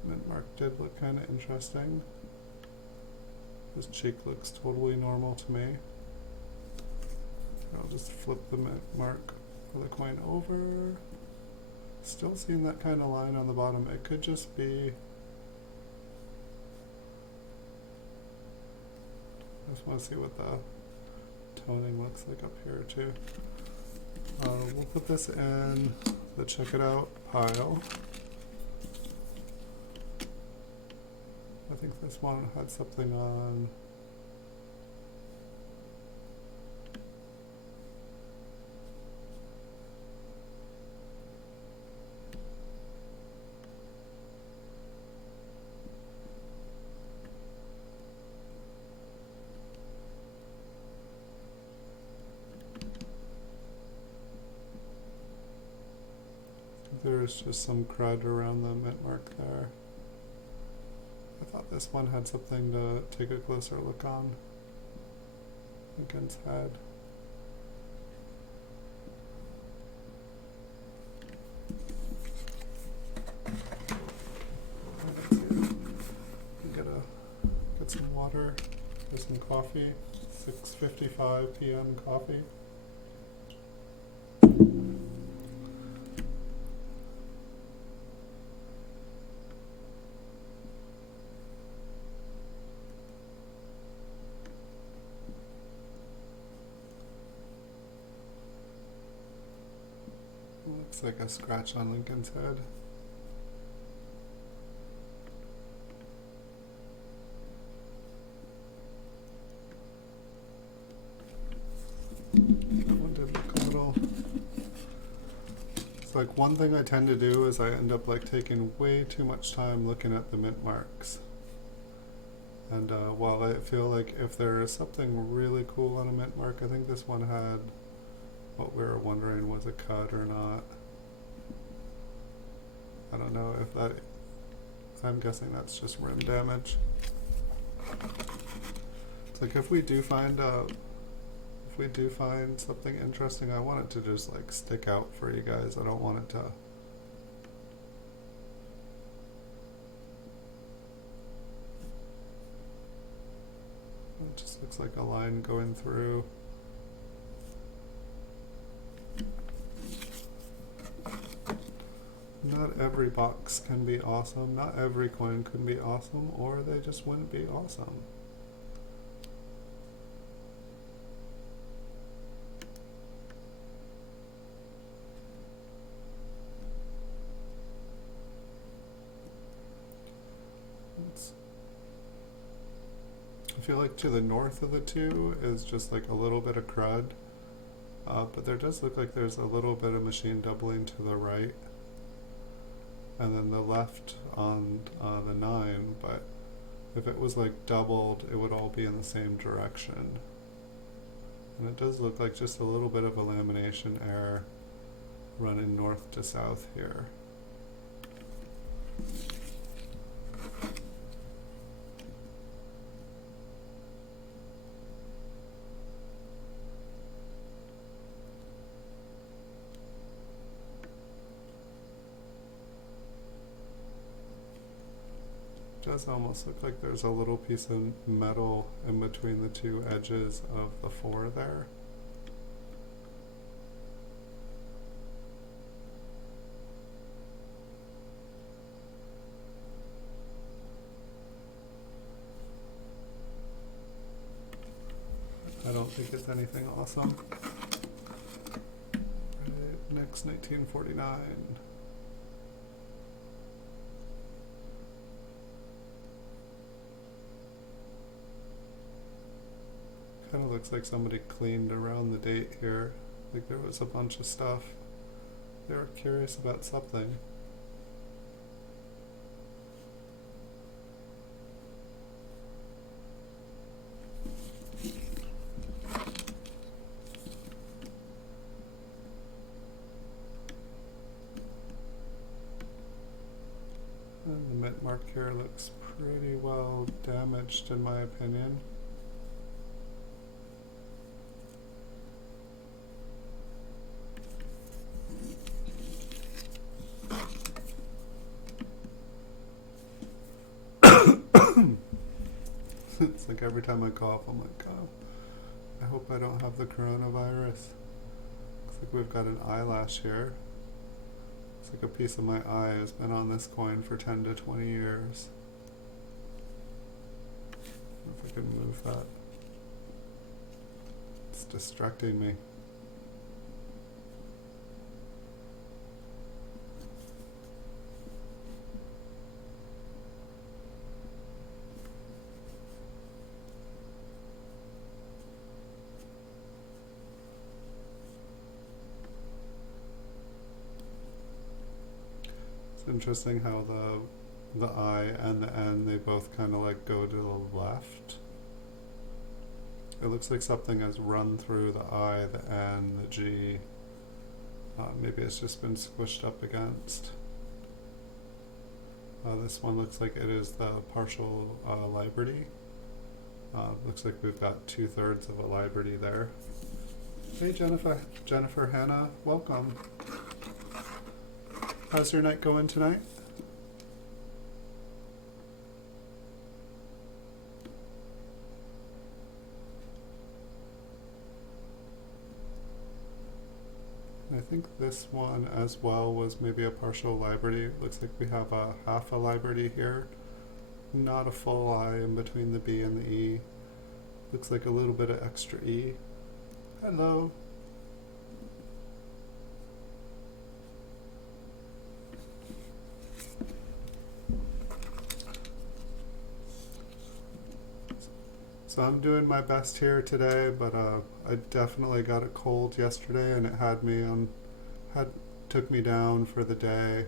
mint mark did look kind of interesting. His cheek looks totally normal to me. I'll just flip the mint mark of the coin over. Still seeing that kind of line on the bottom. It could just be, I just want to see what the toning looks like up here too. We'll put this in the check it out pile. I think this one had something on. There's just some crud around the mint mark there. I thought this one had something to take a closer look on. Lincoln's head. Get some water, get some coffee. 6:55 p.m. coffee. Looks like a scratch on Lincoln's head. That one did look a little. It's like one thing I tend to do is I end up like taking way too much time looking at the mint marks. And while I feel like if there is something really cool on a mint mark, I think this one had what we were wondering was a cut or not. I don't know if that, I'm guessing that's just rim damage. It's like if we do find something interesting, I want it to just like stick out for you guys. I don't want it to. It just looks like a line going through. Not every box can be awesome, not every coin can be awesome, or they just wouldn't be awesome. I feel like to the north of the two is just like a little bit of crud, but there does look like there's a little bit of machine doubling to the right. And then the left on the 9, but if it was like doubled, it would all be in the same direction. And it does look like just a little bit of a lamination error running north to south here. Does almost look like there's a little piece of metal in between the two edges of the 4 there. I don't think it's anything awesome. Right, next 1949. Kind of looks like somebody cleaned around the date here. Like there was a bunch of stuff. They were curious about something. And the mint mark here looks pretty well damaged in my opinion. It's like every time I cough, I'm like, oh, I hope I don't have the coronavirus. Looks like we've got an eyelash here. It's like a piece of my eye has been on this coin for 10 to 20 years. If I can move that. It's distracting me. It's interesting how the I and the N, they both kind of like go to the left. It looks like something has run through the I, the N, the G. Maybe it's just been squished up against. This one looks like it is the partial Liberty. Looks like we've got 2/3 of a Liberty there. Hey Jennifer Hannah, welcome. How's your night going tonight? I think this one as well was maybe a partial Liberty. Looks like we have a half a Liberty here. Not a full I in between the B and the E. Looks like a little bit of extra E. Hello. So I'm doing my best here today, but I definitely got a cold yesterday, and it took me down for the day.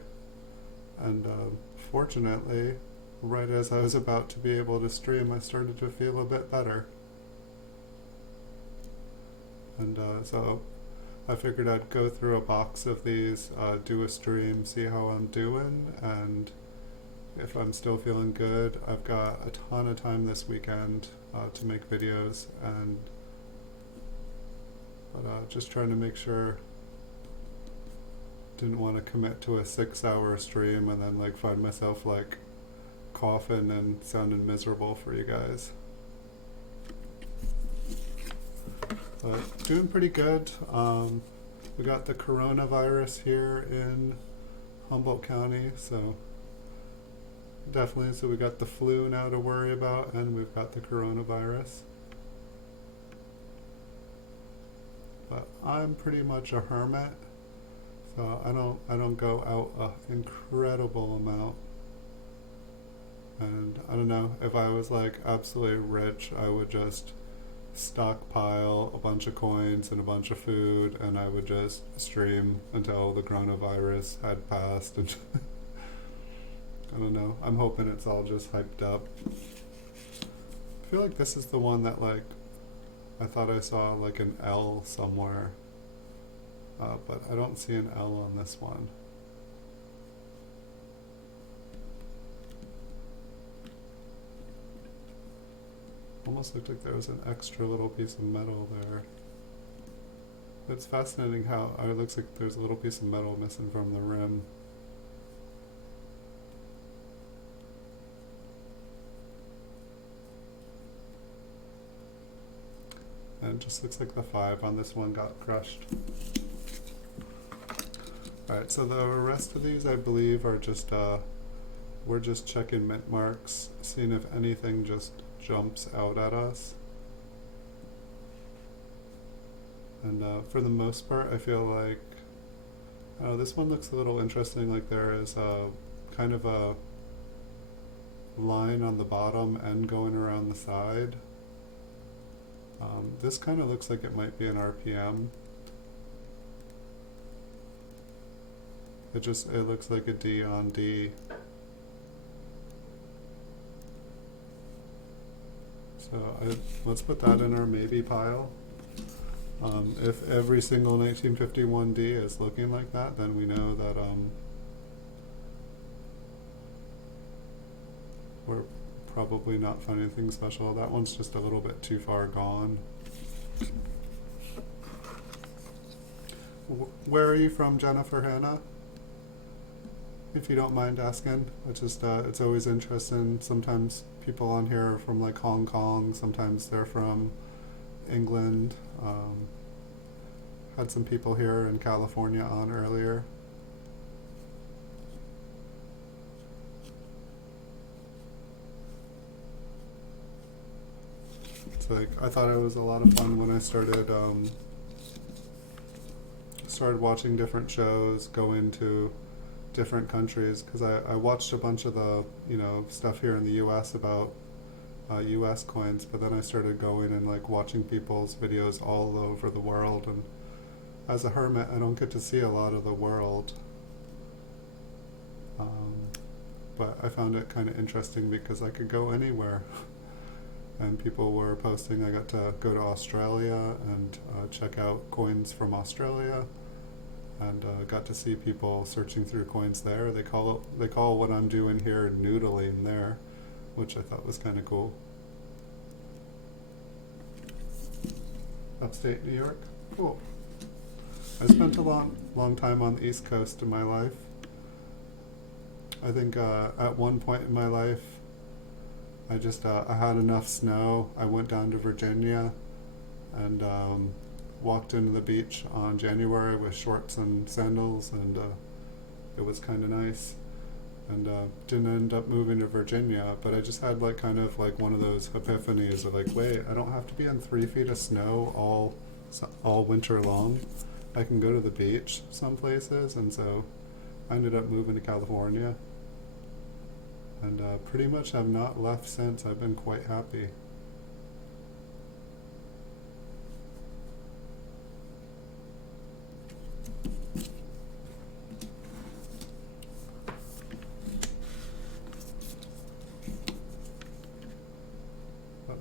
And fortunately, right as I was about to be able to stream, I started to feel a bit better. And so I figured I'd go through a box of these, do a stream, see how I'm doing, and if I'm still feeling good. I've got a ton of time this weekend to make videos, but just trying to make sure. Didn't want to commit to a 6-hour stream and then like find myself like coughing and sounding miserable for you guys. But doing pretty good. We got the coronavirus here in Humboldt County, so definitely. So we got the flu now to worry about, and we've got the coronavirus. But I'm pretty much a hermit, so I don't go out an incredible amount. And I don't know, if I was like absolutely rich, I would just stockpile a bunch of coins and a bunch of food, and I would just stream until the coronavirus had passed. And I don't know, I'm hoping it's all just hyped up. I feel like this is the one that like I thought I saw like an L somewhere, but I don't see an L on this one. Almost looked like there was an extra little piece of metal there. It's fascinating how it looks like there's a little piece of metal missing from the rim. And it just looks like the 5 on this one got crushed. Alright, so the rest of these I believe are just, we're just checking mint marks, seeing if anything just jumps out at us. And for the most part, I feel like this one looks a little interesting, like there is a kind of a line on the bottom and going around the side. This kind of looks like it might be an RPM. It looks like a D on D. So let's put that in our maybe pile. If every single 1951 D is looking like that, then we know that we're probably not finding anything special. That one's just a little bit too far gone. Where are you from, Jennifer Hannah? if you don't mind asking. It's always interesting. Sometimes people on here are from like Hong Kong, sometimes they're from England. Had some people here in California on earlier. It's like, I thought it was a lot of fun when I started watching different shows, going to different countries, because I watched a bunch of the stuff here in the U.S. about U.S. coins, but then I started going and like watching people's videos all over the world, and as a hermit I don't get to see a lot of the world, but I found it kind of interesting because I could go anywhere. And people were posting I got to go to Australia and check out coins from Australia, and got to see people searching through coins there. They call what I'm doing here noodling there, which I thought was kind of cool. Upstate New York, cool. I spent a long time on the East Coast in my life. I think at one point in my life, I had enough snow. I went down to Virginia and walked into the beach on January with shorts and sandals, and it was kind of nice. And didn't end up moving to Virginia, but I just had like kind of like one of those epiphanies of like, wait, I don't have to be in 3 feet of snow all winter long. I can go to the beach some places, and so I ended up moving to California. And pretty much have not left since. I've been quite happy.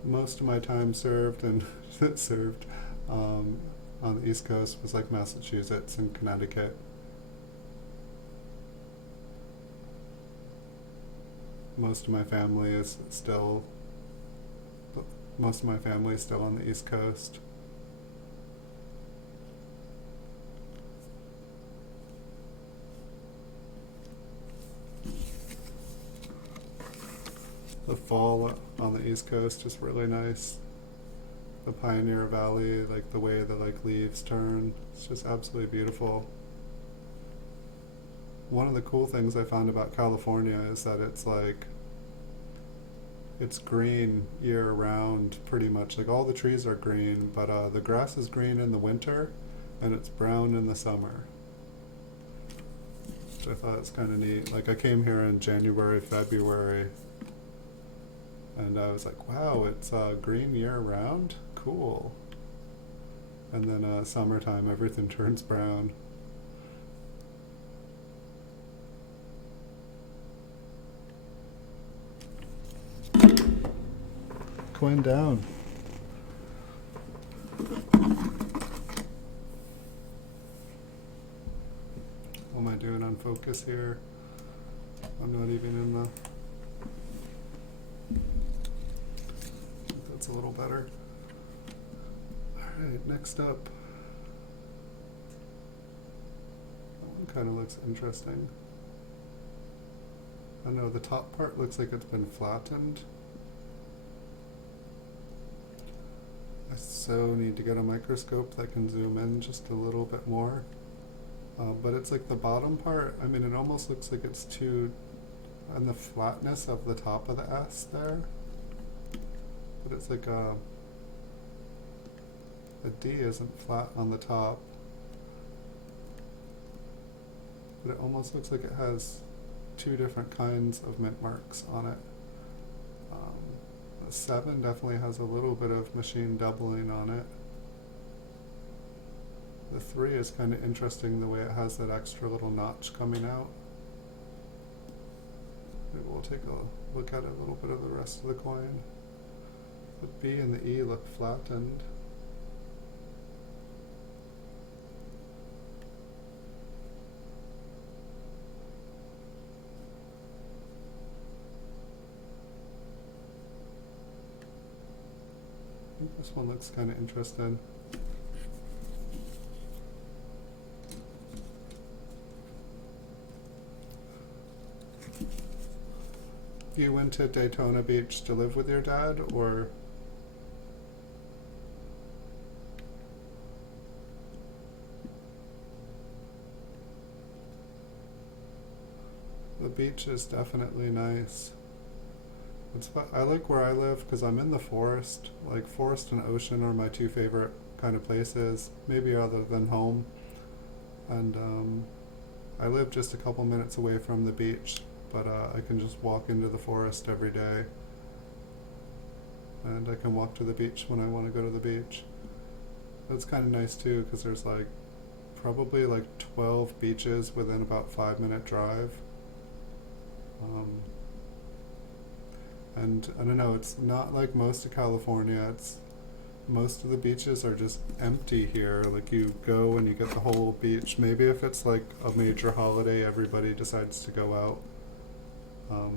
Most of my time served on the East Coast was like Massachusetts and Connecticut. Most of my family is still on the East Coast. The fall on the East Coast is really nice. The Pioneer Valley, like the way the like leaves turn, it's just absolutely beautiful. One of the cool things I found about California is that it's green year round pretty much. Like all the trees are green, but the grass is green in the winter and it's brown in the summer. Which I thought it's kind of neat. Like I came here in January, February, and I was like, wow, it's green year round? Cool. And then summertime, everything turns brown. Coin down. What am I doing on focus here? I'm not even in the... That's a little better. Alright, next up. That one kind of looks interesting. I know the top part looks like it's been flattened. I so need to get a microscope that can zoom in just a little bit more. But it's like the bottom part, I mean it almost looks like it's too, and the flatness of the top of the S there. But it's like the D isn't flat on the top. But it almost looks like it has two different kinds of mint marks on it. The 7 definitely has a little bit of machine doubling on it. The 3 is kind of interesting the way it has that extra little notch coming out. Maybe we'll take a look at a little bit of the rest of the coin. The B and the E look flattened. I think this one looks kind of interesting. You went to Daytona Beach to live with your dad, or? The beach is definitely nice. I like where I live because I'm in the forest. Like forest and ocean are my two favorite kind of places, maybe other than home. And I live just a couple minutes away from the beach, but I can just walk into the forest every day, and I can walk to the beach when I want to go to the beach. That's kind of nice too because there's like probably like 12 beaches within about 5 minute drive. Um, and I don't know, it's not like most of California. It's most of the beaches are just empty here. Like you go and you get the whole beach. Maybe if it's like a major holiday, everybody decides to go out.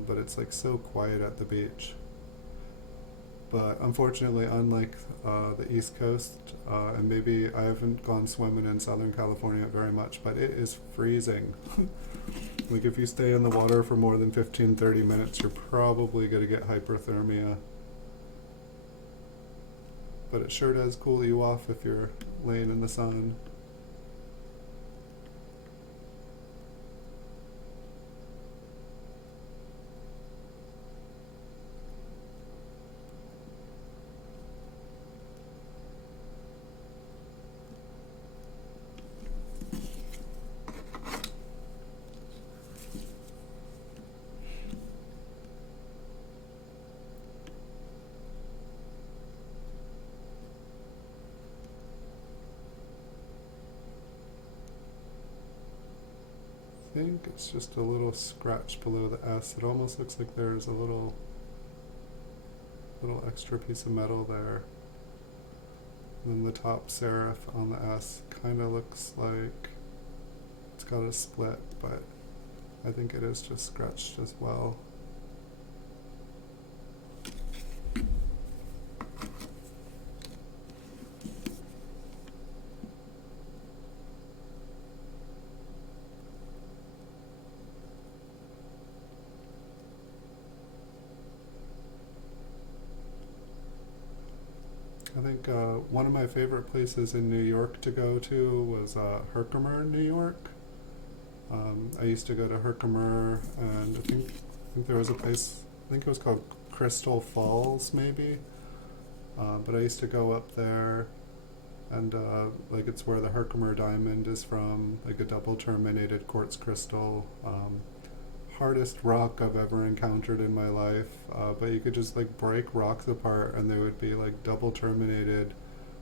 But it's like so quiet at the beach. But unfortunately, unlike the East Coast, and maybe I haven't gone swimming in Southern California very much, but it is freezing. Like if you stay in the water for more than 15-30 minutes, you're probably going to get hyperthermia. But it sure does cool you off if you're laying in the sun. I think it's just a little scratch below the S. It almost looks like there's a little extra piece of metal there. And then the top serif on the S kind of looks like it's got a split, but I think it is just scratched as well. I think one of my favorite places in New York to go to was Herkimer, New York. I used to go to Herkimer, and I think there was a place, I think it was called Crystal Falls, maybe. But I used to go up there, and like it's where the Herkimer diamond is from, like a double terminated quartz crystal. Hardest rock I've ever encountered in my life, but you could just like break rocks apart and they would be like double terminated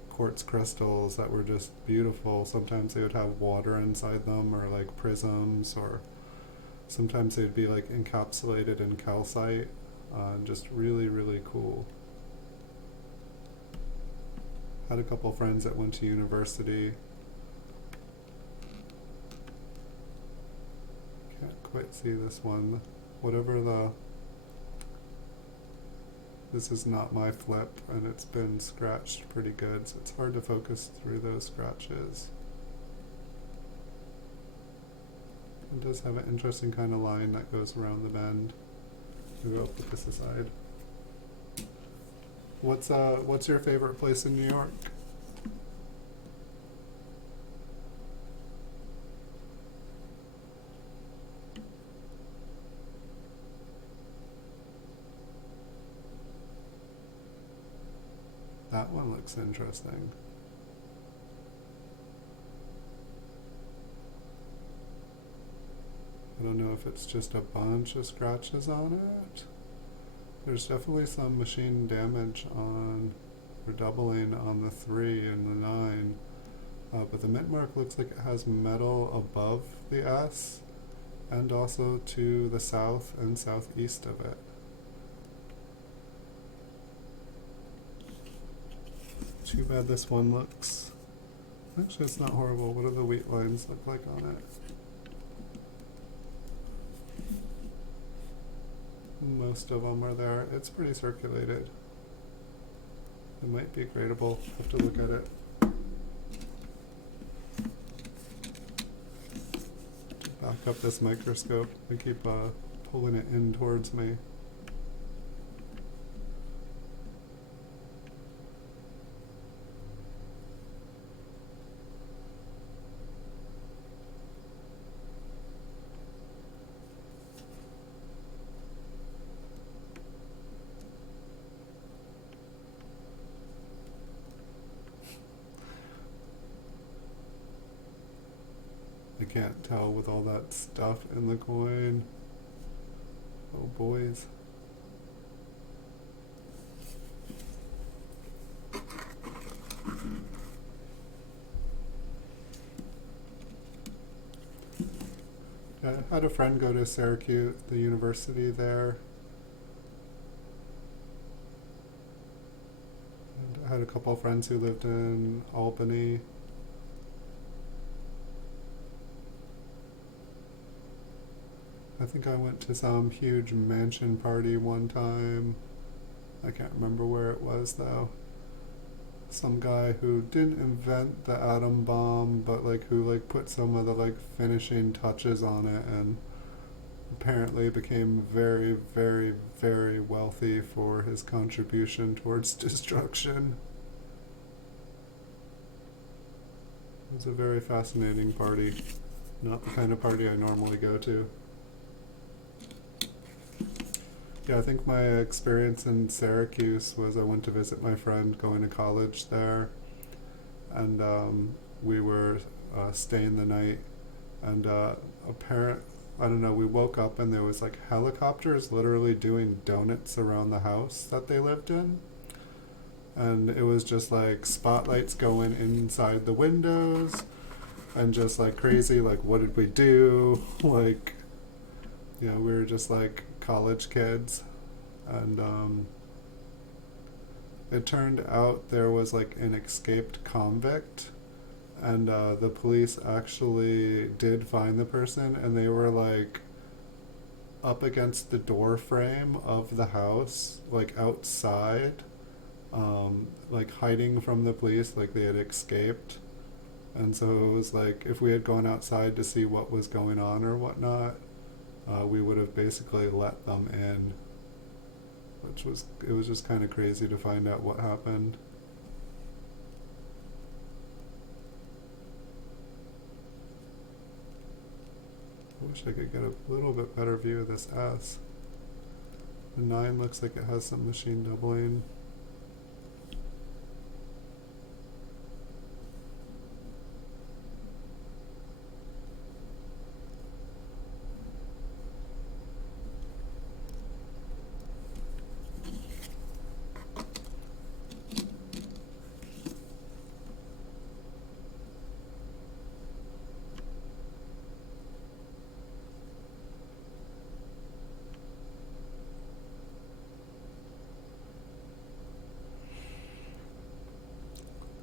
quartz crystals that were just beautiful. Sometimes they would have water inside them, or like prisms, or sometimes they'd be like encapsulated in calcite. Just really, really cool. Had a couple friends that went to university. Can't quite see this one. This is not my flip, and it's been scratched pretty good, so it's hard to focus through those scratches. It does have an interesting kind of line that goes around the bend. Maybe I'll put this aside. What's your favorite place in New York? That one looks interesting. I don't know if it's just a bunch of scratches on it. There's definitely some machine damage on, or doubling on the 3 and the 9. But the mint mark looks like it has metal above the S and also to the south and southeast of it. Too bad this one looks... Actually, it's not horrible. What do the wheat lines look like on it? Most of them are there. It's pretty circulated. It might be gradable. Have to look at it. Back up this microscope. I keep pulling it in towards me. can't tell with all that stuff in the coin. Oh boys. I had a friend go to Syracuse, the university there. And I had a couple of friends who lived in Albany. I think I went to some huge mansion party one time. I can't remember where it was though. Some guy who didn't invent the atom bomb, but like who like put some of the like finishing touches on it, and apparently became very, very, very wealthy for his contribution towards destruction. It was a very fascinating party. Not the kind of party I normally go to. Yeah, I think my experience in Syracuse was I went to visit my friend going to college there, and we were staying the night, and I don't know, we woke up and there was like helicopters literally doing donuts around the house that they lived in, and it was just like spotlights going inside the windows, and just like crazy, like what did we do? Like, you know, we were just like college kids, and it turned out there was like an escaped convict, and the police actually did find the person, and they were like up against the door frame of the house, like outside, like hiding from the police, like they had escaped. And so it was like if we had gone outside to see what was going on or whatnot, we would have basically let them in, it was just kind of crazy to find out what happened. I wish I could get a little bit better view of this S. The 9 looks like it has some machine doubling.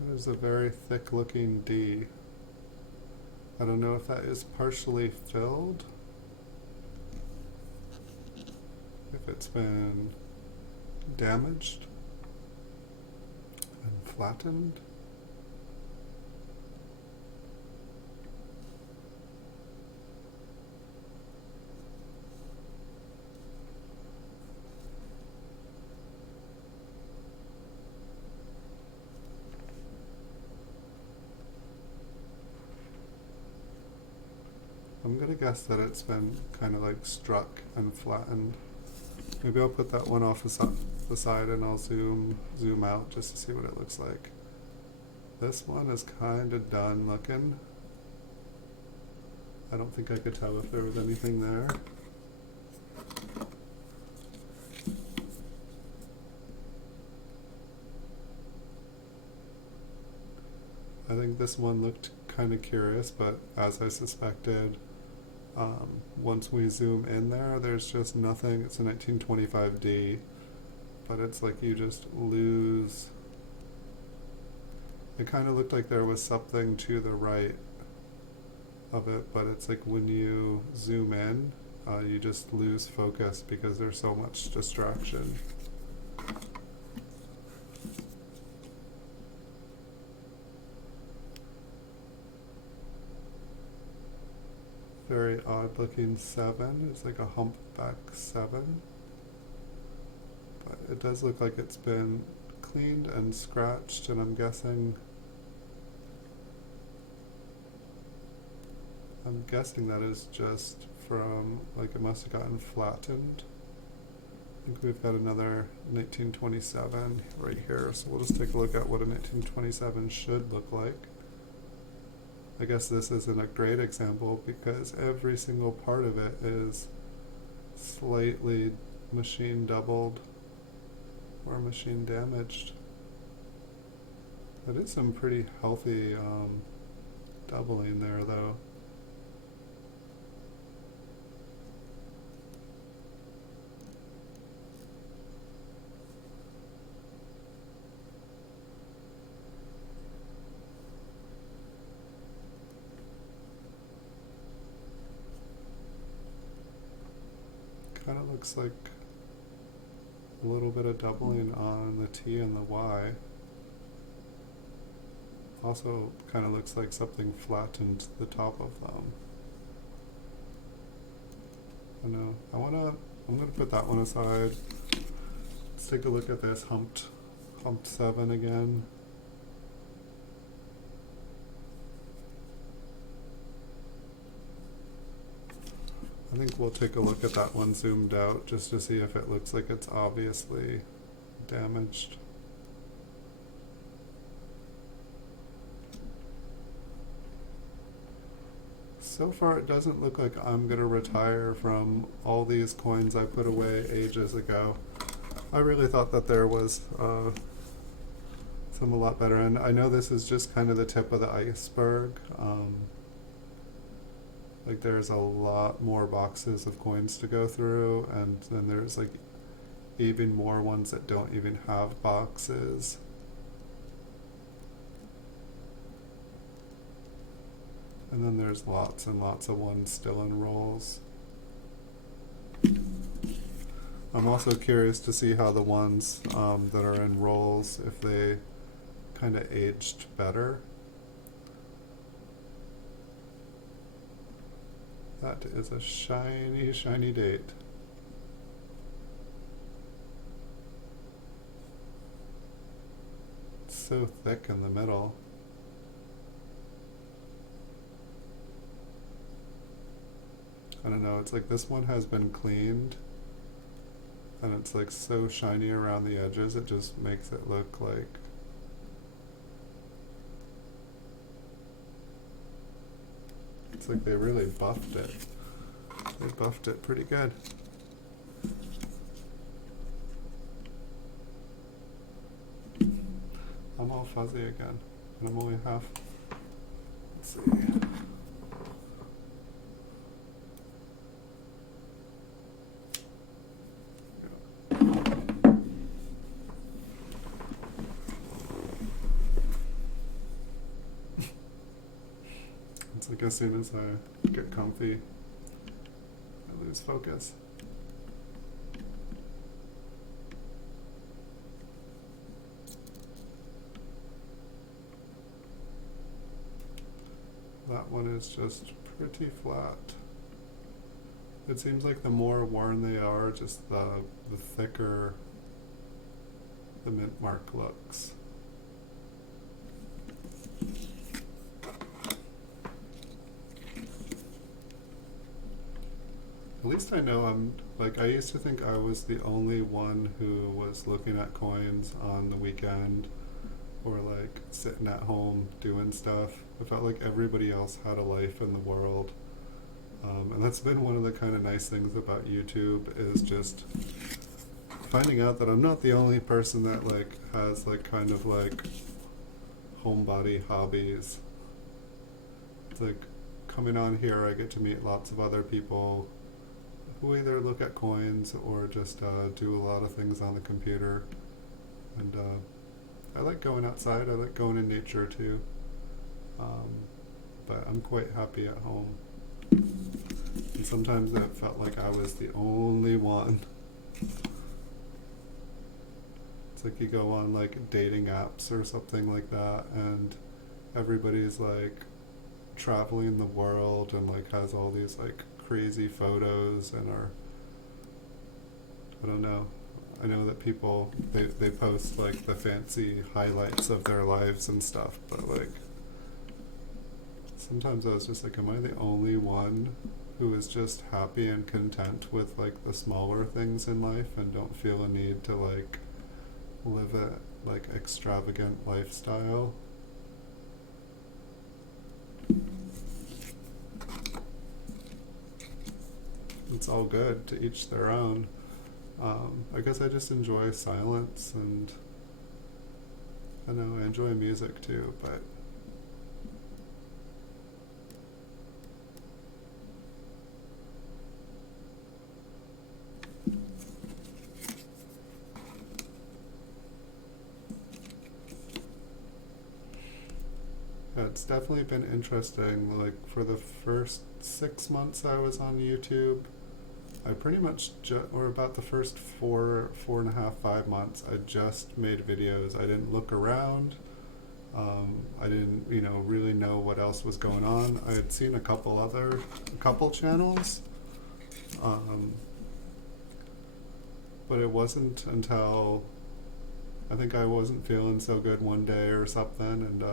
There's a very thick looking D. I don't know if that is partially filled, if it's been damaged and flattened. I'm gonna guess that it's been kind of like struck and flattened. Maybe I'll put that one off the side and I'll zoom out just to see what it looks like. This one is kind of done looking. I don't think I could tell if there was anything there. I think this one looked kind of curious, but as I suspected, once we zoom in there, there's just nothing. It's a 1925D, but it's like you just lose. It kind of looked like there was something to the right of it, but it's like when you zoom in, you just lose focus because there's so much distraction. Very odd looking 7. It's like a humpback 7. But it does look like it's been cleaned and scratched, and I'm guessing that is just from, like, it must have gotten flattened. I think we've got another 1927 right here, so we'll just take a look at what a 1927 should look like. I guess this isn't a great example because every single part of it is slightly machine doubled or machine damaged. That is some pretty healthy doubling there though. Kind of looks like a little bit of doubling on the T and the Y. Also kind of looks like something flattened the top of them. I know. I'm gonna put that one aside. Let's take a look at this humped 7 again. I think we'll take a look at that one zoomed out just to see if it looks like it's obviously damaged. So far it doesn't look like I'm going to retire from all these coins I put away ages ago. I really thought that there was some a lot better, and I know this is just kind of the tip of the iceberg. Like there's a lot more boxes of coins to go through, and then there's like even more ones that don't even have boxes. And then there's lots and lots of ones still in rolls. I'm also curious to see how the ones that are in rolls, if they kind of aged better. That is a shiny, shiny date. It's so thick in the middle. I don't know, it's like this one has been cleaned and it's like so shiny around the edges, it just makes it look like it's like they really buffed it. They buffed it pretty good. I'm all fuzzy again, and I'm only half. Let's see. It's like as soon as I get comfy, I lose focus. That one is just pretty flat. It seems like the more worn they are, just the thicker the mint mark looks. At least I know I used to think I was the only one who was looking at coins on the weekend or like sitting at home doing stuff. I felt like everybody else had a life in the world. And that's been one of the kind of nice things about YouTube, is just finding out that I'm not the only person that like has like kind of like homebody hobbies. It's like coming on here, I get to meet lots of other people who either look at coins or just do a lot of things on the computer. And I like going outside, I like going in nature too. But I'm quite happy at home. And sometimes it felt like I was the only one. It's like you go on like dating apps or something like that, and everybody's like traveling the world and like has all these like crazy photos and are, I don't know, I know that people they post like the fancy highlights of their lives and stuff, but like sometimes I was just like, am I the only one who is just happy and content with like the smaller things in life and don't feel a need to like live a like extravagant lifestyle? it's all good, to each their own. I guess I just enjoy silence, and I know I enjoy music too, but it's definitely been interesting. Like for the first 6 months I was on YouTube, I pretty much, or about the first 4.5, 5 months, I just made videos. I didn't look around. I didn't, really know what else was going on. I had seen a couple channels, but it wasn't until I think I wasn't feeling so good one day or something, and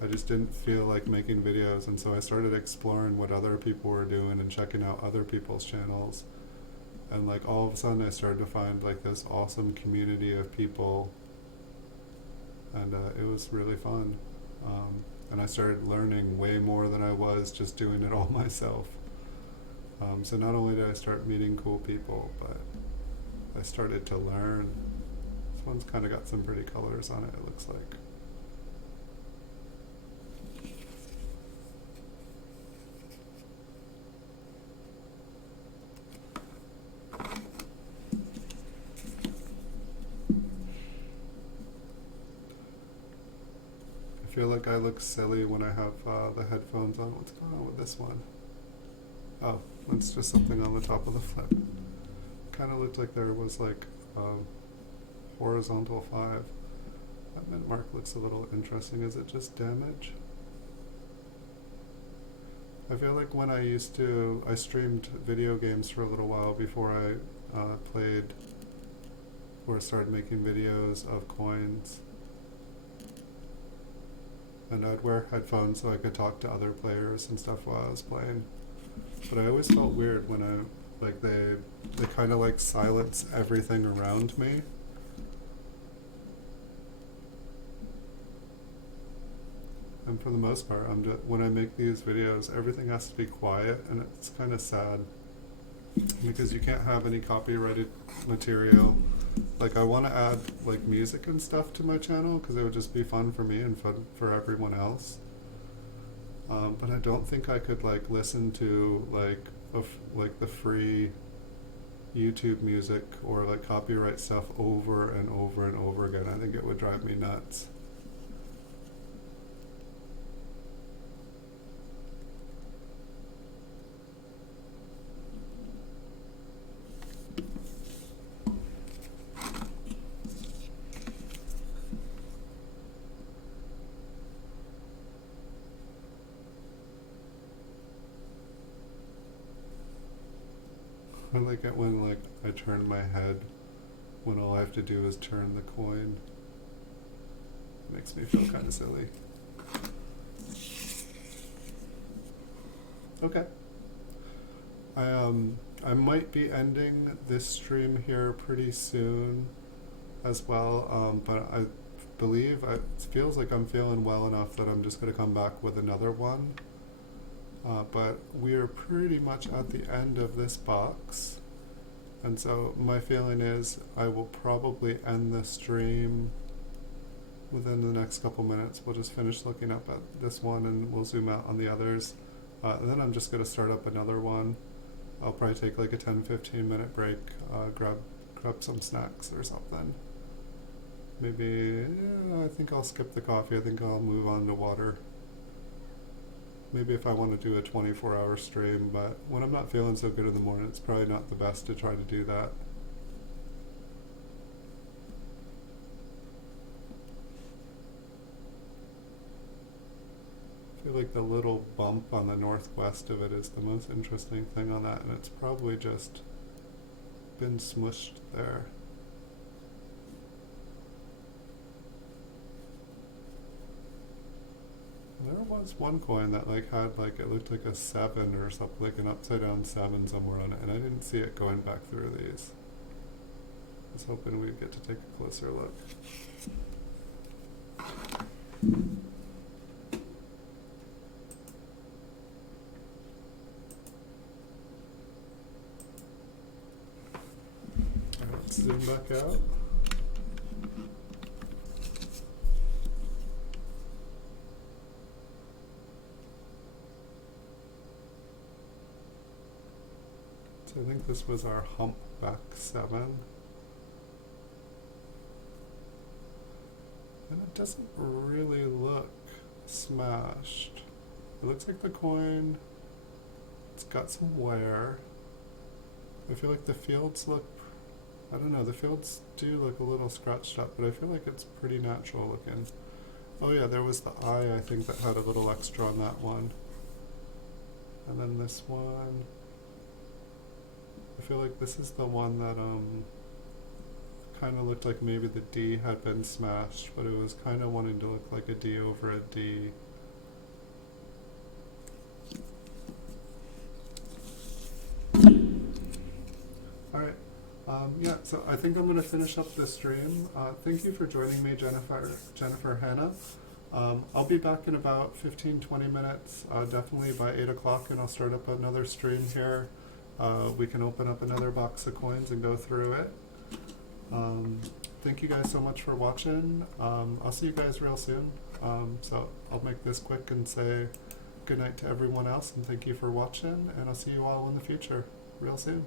I just didn't feel like making videos, and so I started exploring what other people were doing and checking out other people's channels. And like all of a sudden I started to find like this awesome community of people, and it was really fun. And I started learning way more than I was just doing it all myself. So not only did I start meeting cool people, but I started to learn. This one's kind of got some pretty colors on it, it looks like. I feel like I look silly when I have the headphones on. What's going on with this one? Oh, it's just something on the top of the flip. Kind of looked like there was like horizontal 5. That mint mark looks a little interesting. Is it just damage? I feel like when I streamed video games for a little while before I played or started making videos of coins. And I'd wear headphones so I could talk to other players and stuff while I was playing. But I always felt weird when they kind of like silence everything around me. And for the most part, when I make these videos, everything has to be quiet, and it's kind of sad because you can't have any copyrighted material. Like I want to add like music and stuff to my channel because it would just be fun for me and fun for everyone else. But I don't think I could like listen to like the free YouTube music or like copyright stuff over and over and over again. I think it would drive me nuts. I like it when like I turn my head when all I have to do is turn the coin. It makes me feel kind of silly. Okay. I might be ending this stream here pretty soon as well, but I believe it feels like I'm feeling well enough that I'm just going to come back with another one. But we are pretty much at the end of this box, and so my feeling is I will probably end the stream within the next couple minutes. We'll just finish looking up at this one and we'll zoom out on the others, and then I'm just going to start up another one. I'll probably take like a 10-15 minute break, grab some snacks or something. Maybe, I think I'll skip the coffee. I think I'll move on to water. Maybe if I want to do a 24-hour stream, but when I'm not feeling so good in the morning, it's probably not the best to try to do that. I feel like the little bump on the northwest of it is the most interesting thing on that, and it's probably just been smushed there. There was one coin that like had like, it looked like a 7 or something, like an upside down 7 somewhere on it, and I didn't see it going back through these. I was hoping we'd get to take a closer look. zoom back out. So I think this was our humpback 7. And it doesn't really look smashed. It looks like the coin, it's got some wear. I feel like the fields look, I don't know, the fields do look a little scratched up, but I feel like it's pretty natural looking. Oh yeah, there was the eye, I think, that had a little extra on that one. And then this one, I feel like this is the one that kind of looked like maybe the D had been smashed, but it was kind of wanting to look like a D over a D. Alright, yeah, so I think I'm going to finish up this stream. Thank you for joining me, Jennifer Hannah. I'll be back in about 15-20 minutes, definitely by 8 o'clock, and I'll start up another stream here. We can open up another box of coins and go through it. Thank you guys so much for watching. I'll see you guys real soon. So I'll make this quick and say good night to everyone else, and thank you for watching, and I'll see you all in the future real soon.